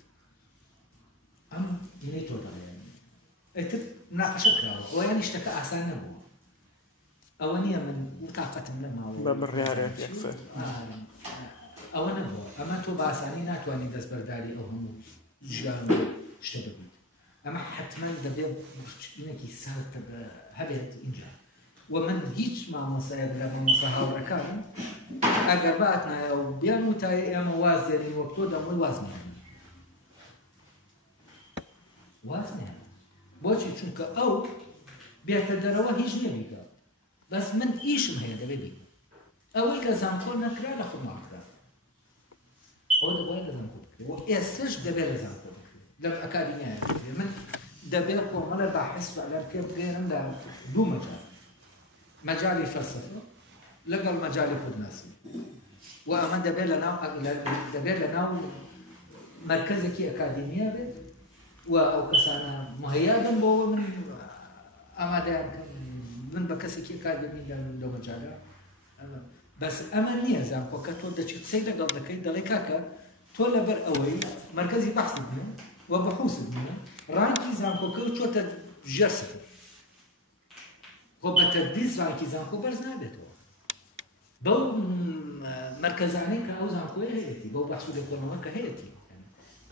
ئەم هینەی تۆ دەڵێن ئەتر مناقەشە کراوە ئەوە یانی شتەکە ئاسان نەبوو ئەوە نییە من تاقەتم نەماوە بە بڕیارێک یەکسەر ئەوە نەبووە ئەمە تۆ بە ئاسانی ناتوانانی دەستبەرداری ئەو هەموو ژیان شتە ببیت ئەمە حتمما دەبێت شتێکی ساڵتە هەبێت اینجا و من هیچ مامۆسایەک لە مامۆستا هاوڕەکانم ئەگەر باتنایە و بیان وتای ئێمە واز دێنین وەک تۆ دەمڵی واز نییان واز نییان بۆچی چونکە ئەو بێتە دەرەوە هیچ نییە بیکە بەس من ئیشم هەیە دەبێت بیکە ئەوەی لە زانکۆ نەکرا لە خۆماکرا ئەوە دەبێت لە زانکۆ بکرێت و ئێستش دەبێت لە زانکۆ بکرێت لە ئەکادمیایە من دەبێت کۆمەڵە باحث فعلا پێ بگەێنم لە دوو مەجال مەجالی فەلسەفە لەگەڵ مەجالی خودناسی و ئەمە دەبێت لە ناو مەرکەزێکی ئەکادمیە بێت و ئەو کەسانە مهەیە بن بۆەوە من ئامادەیان من بە کەسێکی ئەکادمی لەو مەجالە بەس ئەمە نییە زانکۆ کە تۆ دەچیت سەی لەگەڵ دەکەیت دەڵێ کاکە تۆ لەبەر ئەوەی مرکزی بەحثت نیە و بەحوست نیە ڕانکی زانکۆکە چۆتە ژێر سفر خۆ بە تەردیز ڕانکی زانکۆ بەرز نابێتەوە بەو مرکزانەی کە ئەو زانکۆی هەیەتی بەو بەحث و لێکۆڵینەوە کە هەیەتی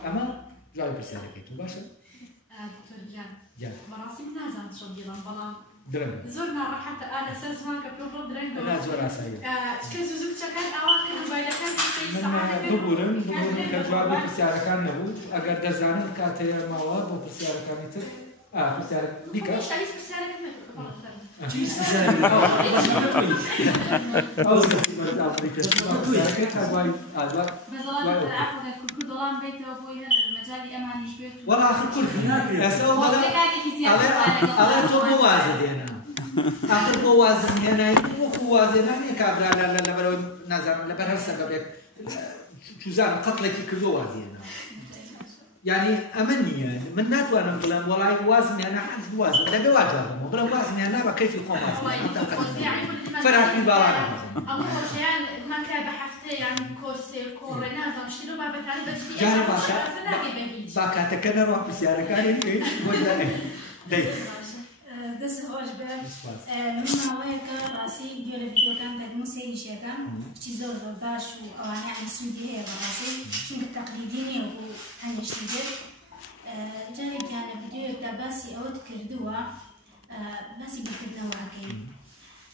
ئەمە جوای پرسیارەکەیت باشە؟ بەڕاستی نازانم چۆن بیڵام بەڵام درەنگ زۆر ناڕەحەتە لەسەر زمان کە پرۆ درەنگ زۆر ئاساییە چکە زوو کچەکان ئاوا کرد موبایلەکان ببورن کە جواب پرسیارەکان نەبوو ئەگەر دەزانن کاتەیە ماوە بۆ پرسیارەکانی تر پرسیارە بیکە وەڵا آخر کورد ئەڵێ تۆ بۆ وازە دێنا آخر بۆ وازن هێنایی وەکو وازێنانی کابرا لەبەرەوەی نازانم لەبەر هەر سەگەبێک چوزانم قەتڵێکی کردۆ وازێنا یعنی ئەمە نییە من ناتوانم بڵێم وەڵای وازم هێنا حەز وازم دەبێ واجارمەوە بڵێم وازم هێنا بە کەیفی خۆم فەراقی باڵانە ئەو خۆشیان مەکرا بە هەفتە یان کۆرسێ کۆڕێ نازانم شتێ بابەتانە بەچی جارە باشە با کاتەکە نەڕوا پرسیارەکانی بکەیت بۆ دەی دەست خۆش بێ من ماوەیەکە ڕاستی گوێ لە ڤیدیۆکان دەدم و سەیریشیەکەم هیچی زۆر زۆر باش و ئەوانە ئەنسوودی هەیە بەڕاستی چونکە تەقلیدی نییە و هەنیشتی دێت جارێکیان لە ڤیدیۆیەکدا باسی ئەوەت کردووە باسی بیرکردنەوە ئەکەین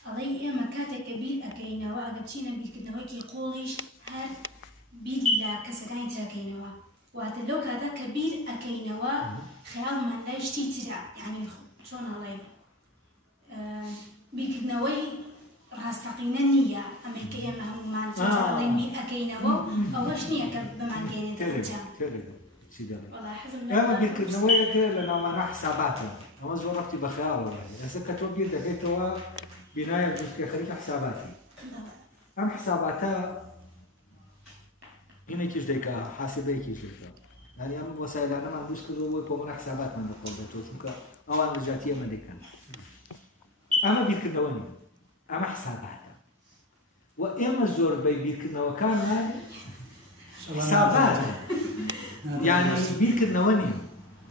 ئەڵێ ئێمە کاتێک کە بیر ئەەکەینەوە ئەگەر بچینە بیرکردنەوەیکی قۆڵیش هەر بیری لە کەسەکانی ترەکەینەوە واتە لەو کاتە کە بیر ئەەکەینەوە خەیاڵمان لای شتی ترە یعنی چۆن ئەڵێ بیرکردنەوەی ڕاستەقینە نییە ئەمریکا ئێمە هەمومان ئەڵێن بیر ئەەکەینەوە ئەوەش نییە کە بمانگەێنێتجا ئەمە بیرکردنەوەیەکە لە ناومانە حساباتە ئەمە زۆر ڕەبتی بە خەیاڵەوە ئەسە کە تۆ بیر دەکەیتەوە بینایە جوستکە خەریکە حساباتی ئەم حساباتە هینێکیش دەیکا حاسبەیەکیش دەیکا یعنی ئەم وەسایلانەمان دروست کردەوە بۆ منە حساباتمان بەخۆڵ دەتەوە چونکە ئەوان نەجاتی ئەمە دەیکەن ئەمە بیرکردنەوە نیە ئەمە حساباتە و ئێمە زۆربەی بیرکردنەوەکانمان حساباتە یعنی بیرکردنەوە نیە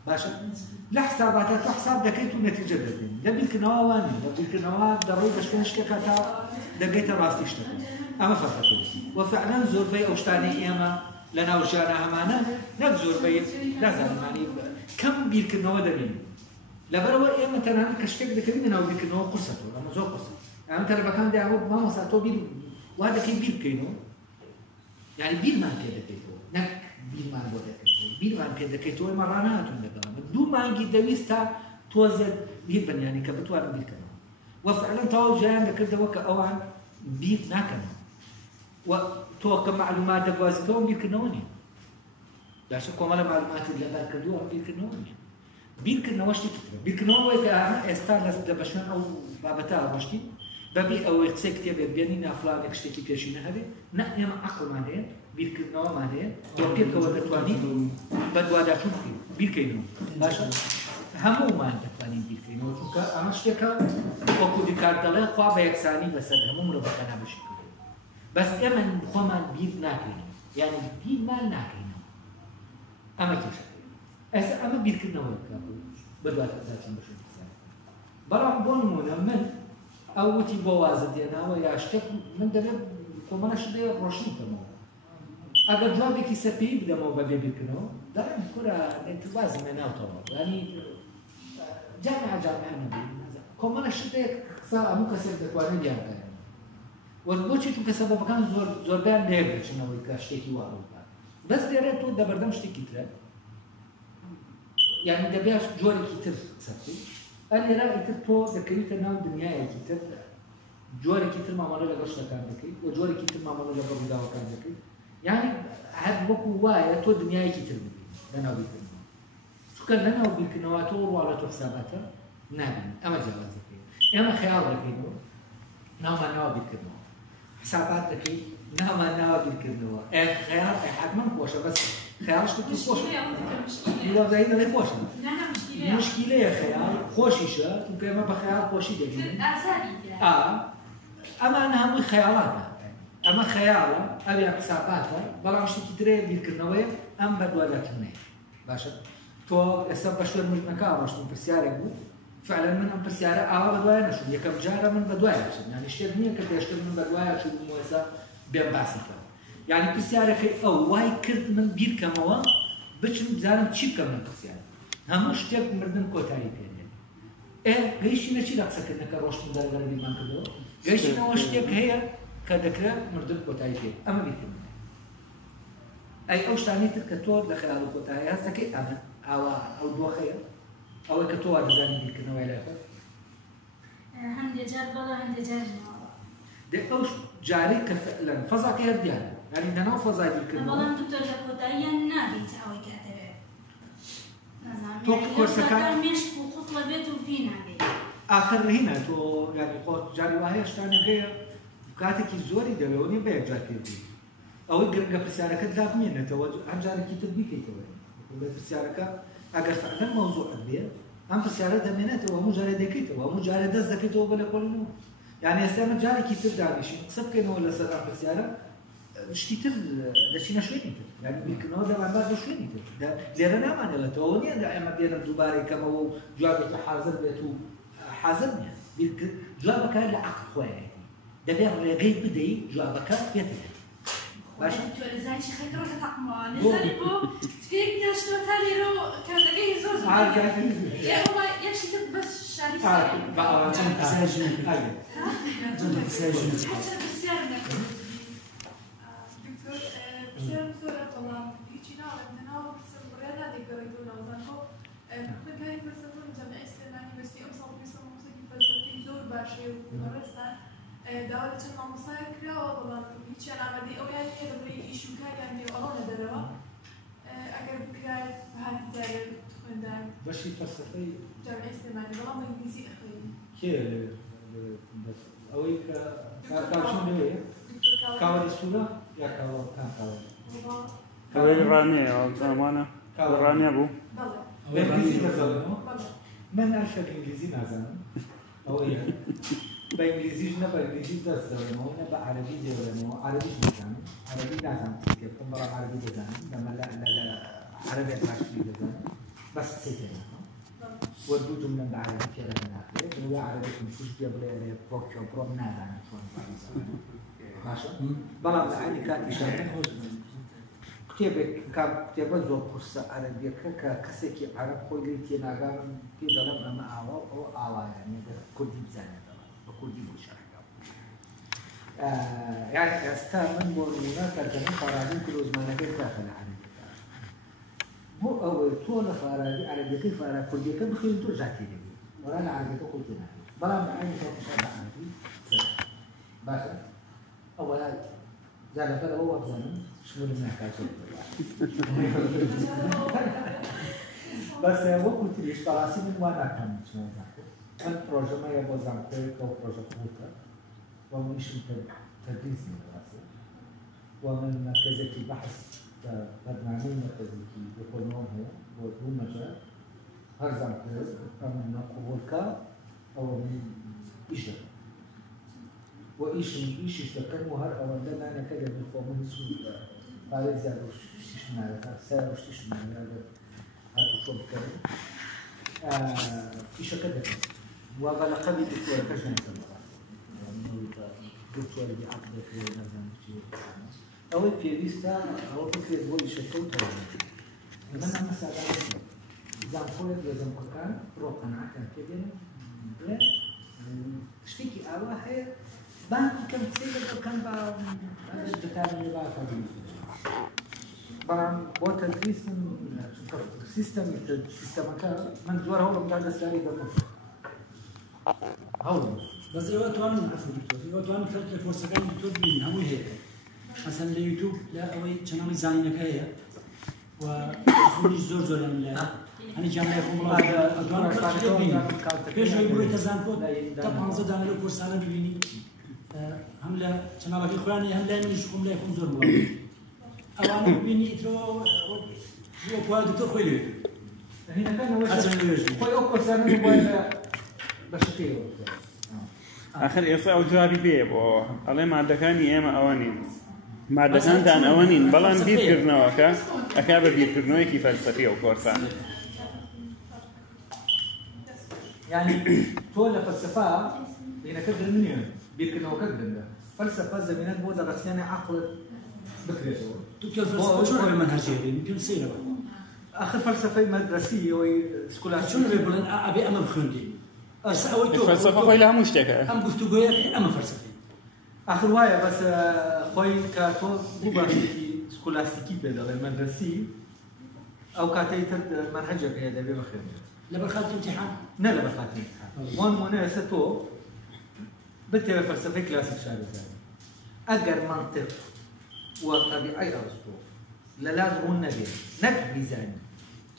باشە لە حساباتە تۆ حساب دەکەیت و نەتیجە دەبین لە بیرکردنەوە وان نیە لە بیرکردنەوە دەڕۆی بە شوێن شتێکە تا دەگەیتە ڕاستی شتەکە ئەمە فەرقەکەی وەفعلا زۆربەی ئەو شتانەی ئێمە لە ناو ژیانە هەمانە نەک زۆربەی نازانمانی کەم بیرکردنەوە دەبین لەبەرەوە ئێمە تەنانەت کە شتێک دەکەین لە ناو بیرکردنەوە قورسەتەوە ئەمە زۆر قورسە ئەم تەلەبەکان دەیاوت مامۆستا تۆ بیر وا دەکەی بیر بکەینەوە یعنی بیرمان پێ دەکەیتەوە نەک بیرمان بۆ دەکەیتەوە بیرمان پێ دەکەیتەوە ئێمە ڕانەهاتوون لەگەڵەمە دوو مانگی دەویست تا تۆزە بیر بن یعنی کە بتوانن بیرکەنەوە وەفعلا تەواو ژیان دەکردەوە کە ئەوان بیر ناکەنەوە و تۆ کە معلومات دەگوازیتەوە بیرکردنەوە نیە باشە کۆمەڵە معلوماتت لەبار کردووە بیرکردنەوە نیە بیرکردنەوە شتی ترە بیرکردنەوەی کە ئێستا لە بەشێن ئەو بابەتە ڕۆشتی بەبێ ئەوەی قسەی کتێبێت بێنی نافڵانێک شتێکی پێشینە هەبێت نە ئێمە عەقڵمان هەیە بیرکردنەوەمان هەیە بۆ پێکەوە دەتوانین بە دوواداچوون بکەین بیرکەینەوە باشە هەموومان دەتوانین بیرکەینەوە چونکە ئەمە شتێکە وەکو دیکارت دەڵێ خوا بە یەکسانی بەسەر هەموو مرۆڤەکانە بەشی کردووە بەس ئێمە خۆمان بیر ناکەینەوە یعنی بیرمان ناکەینەوە ئەمە کێشە ئێستا ئەمە بیرکردنەوەیەکە بە دواداچوون بەشی بەڵام بۆ نمونە من ئەو وتی بۆ وازە دێناوە یا شتێک من دەبێت کۆمەڵە شتێ ڕۆشن بکەمەوە ئەگەر جوابێکی سەرپێی بدەمەوە بە بێبیرکردنەوە دەڵێن کورە وازم هێناوتەوە ینی جامعە نەبێت کۆمەڵە شتێک قسە هەموو کەسێک دەتوانێت دیان بکەن بۆچی چونکە سەبەبەکان زۆربیان لێ بچنەوەی کە شتێکی وا بکات بەس لێرە تۆ دەبەردەم شتێکی ترە یعنی دەبێت جۆرێکی تر قسە بکەیت ئەلێرە ئیتر تۆ دەکەویتە ناو دنیایەکی تر جۆرێکی تر مامەڵە لەگەڵ شتەکان دەکەیت و جۆرێکی تر مامەڵە لەگەڵ ڕووداوەکان دەکەیت یعنی هەر وەکو وایە تۆ دنیایەکی تر بکەیت لەناو بیرکردنەوە چونکە لەناو بیرکردنەوە تۆ ڕوا لە تۆ حساباتە نابینی ئەمە جیاواز دەکەیت ئێمە خەیاڵ دەکەینەوە ناومان ناوە بیرکردنەوە حسابات دەکەیت ناومان ناوە بیرکردنەوە خەیاڵ حتمەن خۆشە بەس خەیاڵ شتێکی خۆشە میراوزایی دەڵێ خۆشە مشکلەیە خەیاڵ خۆشیشە چونکە ئێمە بە خەیاڵ خۆشی دەبینین ئەمانە هەمووی خەیاڵاتە ئەمە خەیاڵە ئەوێ حساباتە بەڵام شتێکی ترێ بیرکردنەوەی ئەم بەدواداکردنەیە باشە تۆ ئێستا بە شوێن مردنەکە ڕۆشتم پرسیارێک بوو فعلا من ئەم پرسیارە ئاوا بەدوایە نەشوم یەکەم جارە من بەدوایە چم یعنی شتێک نییە کە پێشتر من بەدوایە چوم و ئێستا بێم باسیکەوە یعنی پرسیارەکەی ئەو وای کرد من بیرکەمەوە بچم بزانم چی بکەم لە پرسیارە هەموو شتێک مردن کۆتایی پێدێن گەیشتینە چی لە قسەکردنەکە ڕۆشتن دەرگەرە بیرمان کردەوە گەیشتینەوە شتێک هەیە کە دەکرێت مردن کۆتایی پێ ئەمە بیرکردن ئەی ئەو شتانی تر کە تۆ لە خەیاڵ و کۆتایی هەست دەکەی ئەمە ئاوا ئەو دۆخەیە ئەوەی کە تۆ وا دەزانی بیرکردنەوەی لای خۆت هەندێک جار بەڵێ هەندێک جار ئەو جارێ کە فعلا فەزاکە هەر دیارە یعنی لەناو فەزای بیرکردنەوە بەڵام دکتۆر لە کۆتاییان نابێت ئەوەی کاتەوێت تۆ کۆرسەکان مێشک و قوڵە بێت و پێ نابێت آخر هینە تۆ یعنی خۆت جاری وایە شتانەکەیە کاتێکی زۆری دەوێت نیە بە یەکجار پێبی ئەوەی گرنگە پرسیارەکەت دابمێنێتەوە ئەم جارێکی تر بیکەیتەوە بە پرسیارەکە ئەگەر فعلا مەوزوعت بێت ئەم پرسیارە دەمێنێتەوە هەموو جارێ دەکەیتەوە هەموو جارێ دەست دەکەیتەوە بە لە کۆڵنەوە یعنی ئێستا من جارێکی تر دانیشین قسە بکەینەوە لەسەر ئەم پرسیارە شتی تر دەچینە شوێنی تر یعنی بیرکردنەوە دەمانبات بە شوێنی تر لێرە نامانێتەوە نییە ئێمە دێنم دووبارێکەمەوە و جوابێتە حازر بێت و حازر نییە جوابەکە لە عەقڵ خۆیەتی دەبێت ڕێگەی بدەی جوابەکە بێتە باشە تۆ لەزانیی خەکە ڕۆژە تاقمەوە لەزانی بۆ فێک داشتەوە تا لێرە و کاتەکەی زۆر یەکشی تر بەس شاری داوای چەند مامۆستایەک کراوە بەڵام هیچیان ئامادەی ئەویان نییە دەبڵێ ئیشوکاریان لێ ئەوە نەدەرەوە ئەگەر بکرایەت هاتی دایە خوێندان بەشی فەلسەفەی جامعەی سلێمانی بەڵام بە ئینگلیزی ئەخوێنی کێ ئەوەی کە کاوچین لەوەیە کاوە دەستوورە یا کاوە کام کاوە ئەوەی ڕانەیە ئەمانە ڕانە بوو بە ئینگلیزی دەزانەوە من هەرشێک ئینگلیزی نازانم ئەوەیە بە ئینگلیزیش نە بە ئینگلیزی دەست دەڵێمەوە نە بە عەرەبی دێڵێمەوە عەرەبیش نازانم عەرەبی نازانم چی بکەم بەڵام عەرەبی دەزانم لەمە لە عەرەبێک باشتری دەزانم بەس قسەی پێ ناکەم وەردوو جملەم بە عەرەبی پێدەم ناکرێت وە عەرەبێکم توش پێ بڵێ پۆکیۆ پڕۆم نازانم چۆن باشە بەڵام لە عینی کاتیشە کتێبێک کتێبە زۆر قورسە عەرەبیەکە کە کەسێکی عەرەب خۆی لێی تێناگەم پێ دەڵێم ئەمە ئاوا ئەو ئاوایە کوردی بزانێت كردي مشاركة. يعني استعمل مرونة كرجمة فرعي كل زمان كيف داخل عربي. هو أول طول فرعي عربي كيف فرعي كردي كم خيل ترجعتي لي. ولا العربي تقول لنا. بلا ما عندي شيء مشابه عربي. بس أولا زال فلا هو زمان شنو اللي نحكي بس هو قلت لي اشتراسي من وانا كم شنو من بروژه ما يبغى زعمتك أو بروژه كوتا ومن تدريس مدرسة ومن مركزة البحث برنامج مركزي يقولون هو مجال هر زعمتك من قبولك أو من إيشك وإيش من إيش اشتكن وهر أولا أنا كذا بالفورم السود بعد زادوا شيش نعرف سعر شيش نعرف هذا شو بكرة إيش كذا وبلقبي دكتور كشنا كذا دكتور بعقد في نظام الشيء أو البيريستا أو فكرة بول شتوت أنا مثلا زام فوق زام كان روحنا كان كده لا تشتكي أول حاجة بانك كم سيد كان بعد بتاعي بعد برام بوتدريس من سيستم كان من زور هو بتاع الساري ده هو بس يوتوان عفوا دكتور يوتوان فكرة فرصة كان دكتور بين هو هيك مثلا اليوتيوب لا أوي قناة زانية كهية وفنيش زور لا أنا جامعة فملا أدوان فكرة بين كيف يقولوا تزانكو طبعا زدنا له فرصة بيني هم لا قناة في إخواني هم لا نشوفهم لا يكون زور ملا أوان بيني ترو هو قاعد دكتور خويلي هنا كان هو خوي أوكو سامي ولا بشتيه آخر ئێستا ئەو جوابی بێ بۆ ئەڵێ مادەکانی ئێمە ئەوە نین مادەکانتان ئەوە نین بەڵام بیرکردنەوەکە ئەکا بە بیرکردنەوەیەکی فەلسەفی ئەو کۆرسانە يعني تولى فلسفة لأن كذا مني بيركنا وكذا فلسفة زمينات بودا بس يعني عقل بكرته. كيف فلسفة شو المنهجية يمكن سيرة آخر فلسفة مدرسية وسكولات شو اللي بيقولن أبي أمام خندي الفلسفة خوي لها مشتكى أم قلت قوي أمام فلسفة آخر وايا بس خوي كاتو بوبا في سكولاستيكي بدل المدرسي أو كاتيت منهجك يا دبي بخير لا بالخاتم امتحان لا بالخاتم امتحان وان مناسبته بالتالي فلسفة كلاسيك شارع أجر منطق وطبيعي أرسطو لا لازم النبي نك ميزان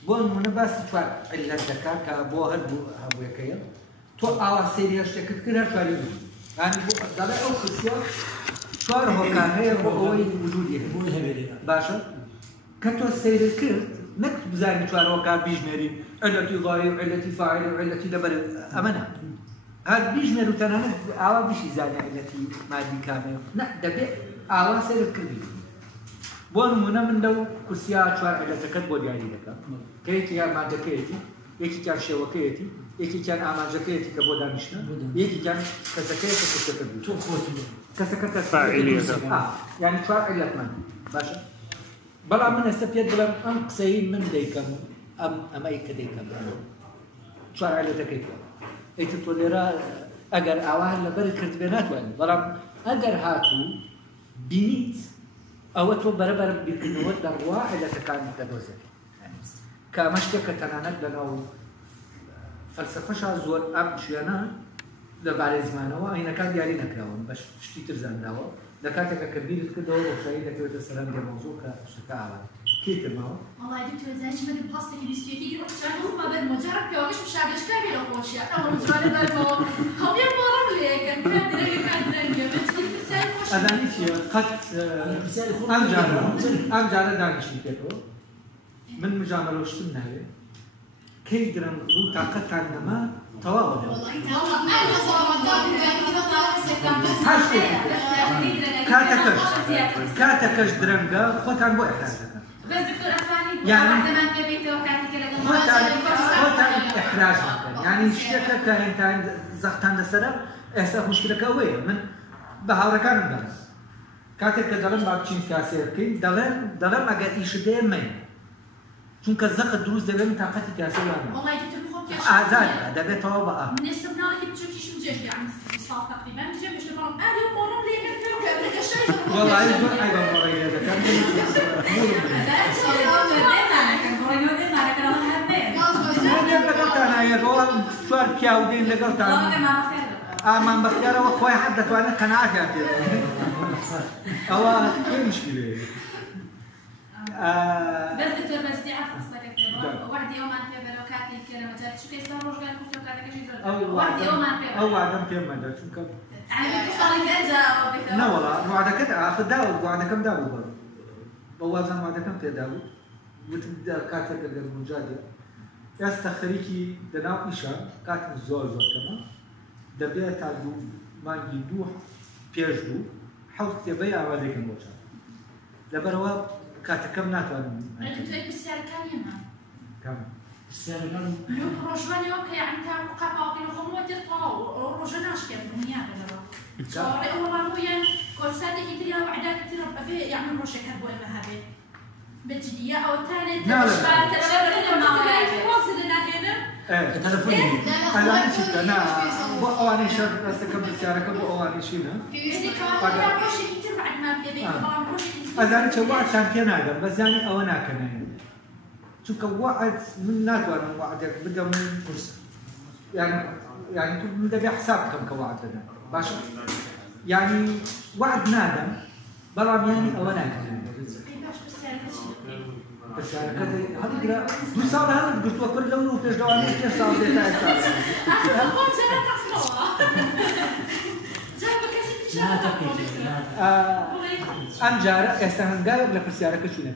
بون منباس شو علة ذكاء كابو هبو يكيل تو على سيريا شكل كده شو عليه يعني ده أول خصية شو هو كان هي هو وجودي هو هبلي باشا كتو السير الكرد نكتب زين شو هو كان بيجمري علتي ضايع علتي فاعل علتي دبر أمانة هذا بيجمر وتنانه أو بيشي زين علتي ما دي كامل لا ده أول سير الكرد بون منا من دو كسيات شو علتي كتبوا ديالي لك كيتي يا ما دكيتي يكي كان شوكيتي يكي كان أعمال جكيتي كبودا مشنا يكي كان كسكيتي كسكتي تو خوتي كسكتي فاعلية يعني شو علت من باشا بلا من استبيد بلا أم قصي من ديكم أم أي كديكم شو علتك كيف تقولي أجر أواه لبركة بينات وين بلا أجر هاتو بينيت أو تو بربر بيكنوت دروا إلى تكان تدوزك كمشتك تنانك لأنه فلسفة شازور أم شيانا لبعد زمانه وأين كان ديالي نكراون بس شتي ترزان داوا دكاتك كبير كده وشايدك يوت السلام دي موضوع كشكاوى كيف الماء والله دكتور زين شو بدي بلاستيك بيستيكي يروح تشانه ما بين مجرد كواكش مش عارف ايش كابي لو خوش يعني أول مجرد بالمو هم يبغوا رملي كان درجة بس كيف تسال خوش هذا نيشي قد أمجارة دانش كده من مجاملة وش تنهي كي درن رو طاقت عندما تواضع كاتكش درنجا خد عن بو إحراجك بس دكتور أفاني يعني ما بيته وكاتي كده خد عن إحراجك يعني الشركة كان زختان السنة إحساس مشكلة قوية من بهاركان الدرس كاتك دلنا بابتشين كاسير كين دلنا ما قد يشدي مين چونکە زەقت دروست دەبێت من تااقەتی پیاسەوانە والله دكتور بخوف ئازاد دەبێتەوە بە من السبنارك بتشوفيش مجاش يعني صار تقريبا مجاش مش لبرم اليوم مرة ليه كان كبر الشيء والله يجون أيضا مرة إذا كان أنا لقلت أنا يا جوال شوار كياودين لقلت أنا ما بختار وخوي حدث وأنا قناعة يعني أو كل مشكلة بس دكتور بس دي عارف قصتك كتير واحد يوم عن كبر وكاتي كلام جات شو كيس روج قال كنت كاتك شيء واحد يوم عن كبر أو عدم كم مدة شو كم يعني صار جنجا لا والله وعد كده أخذ داود وعد كم داود برضه بوازن وعد كم تداود وتبدأ كاتك المجادلة يستخريكي دناو إيشان كاتب زور كمان دبيا تعدو ما يدوح بيجدو حاول تبيع على ذيك الموجة لبروا كاتكم ناتوان دكتور بالسعر كان يما كم السعر كان رجواني اوكي يعني انت قطع كيلو خمو تلقى رجناش كان دنيا كذا صار اول ما ويا كل سنه كتير وعدات كتير ابي يعمل روشه كربو هذه بتجي او ثالث لا واصل لنا هنا تلفوني أنا نسيت أنا بأواني شر استكمل سيارك بأواني شينا روشه كتير بعد ما بيبي أذاني شوعد سنتين هذا بس يعني أونا كنا شو كوعد من ناتو أنا وعدك بدأ من فرصة يعني كنت بدأ بحساب كم كوعد لنا باشا يعني وعد نادم برام يعني أونا كنا بس يعني كذا هذا كذا دو صار هذا قلت وكل لون وفيش دواني كيف صار ده تاعي لا تقيت أنجارة استهنجار ولا بسيارة كشونة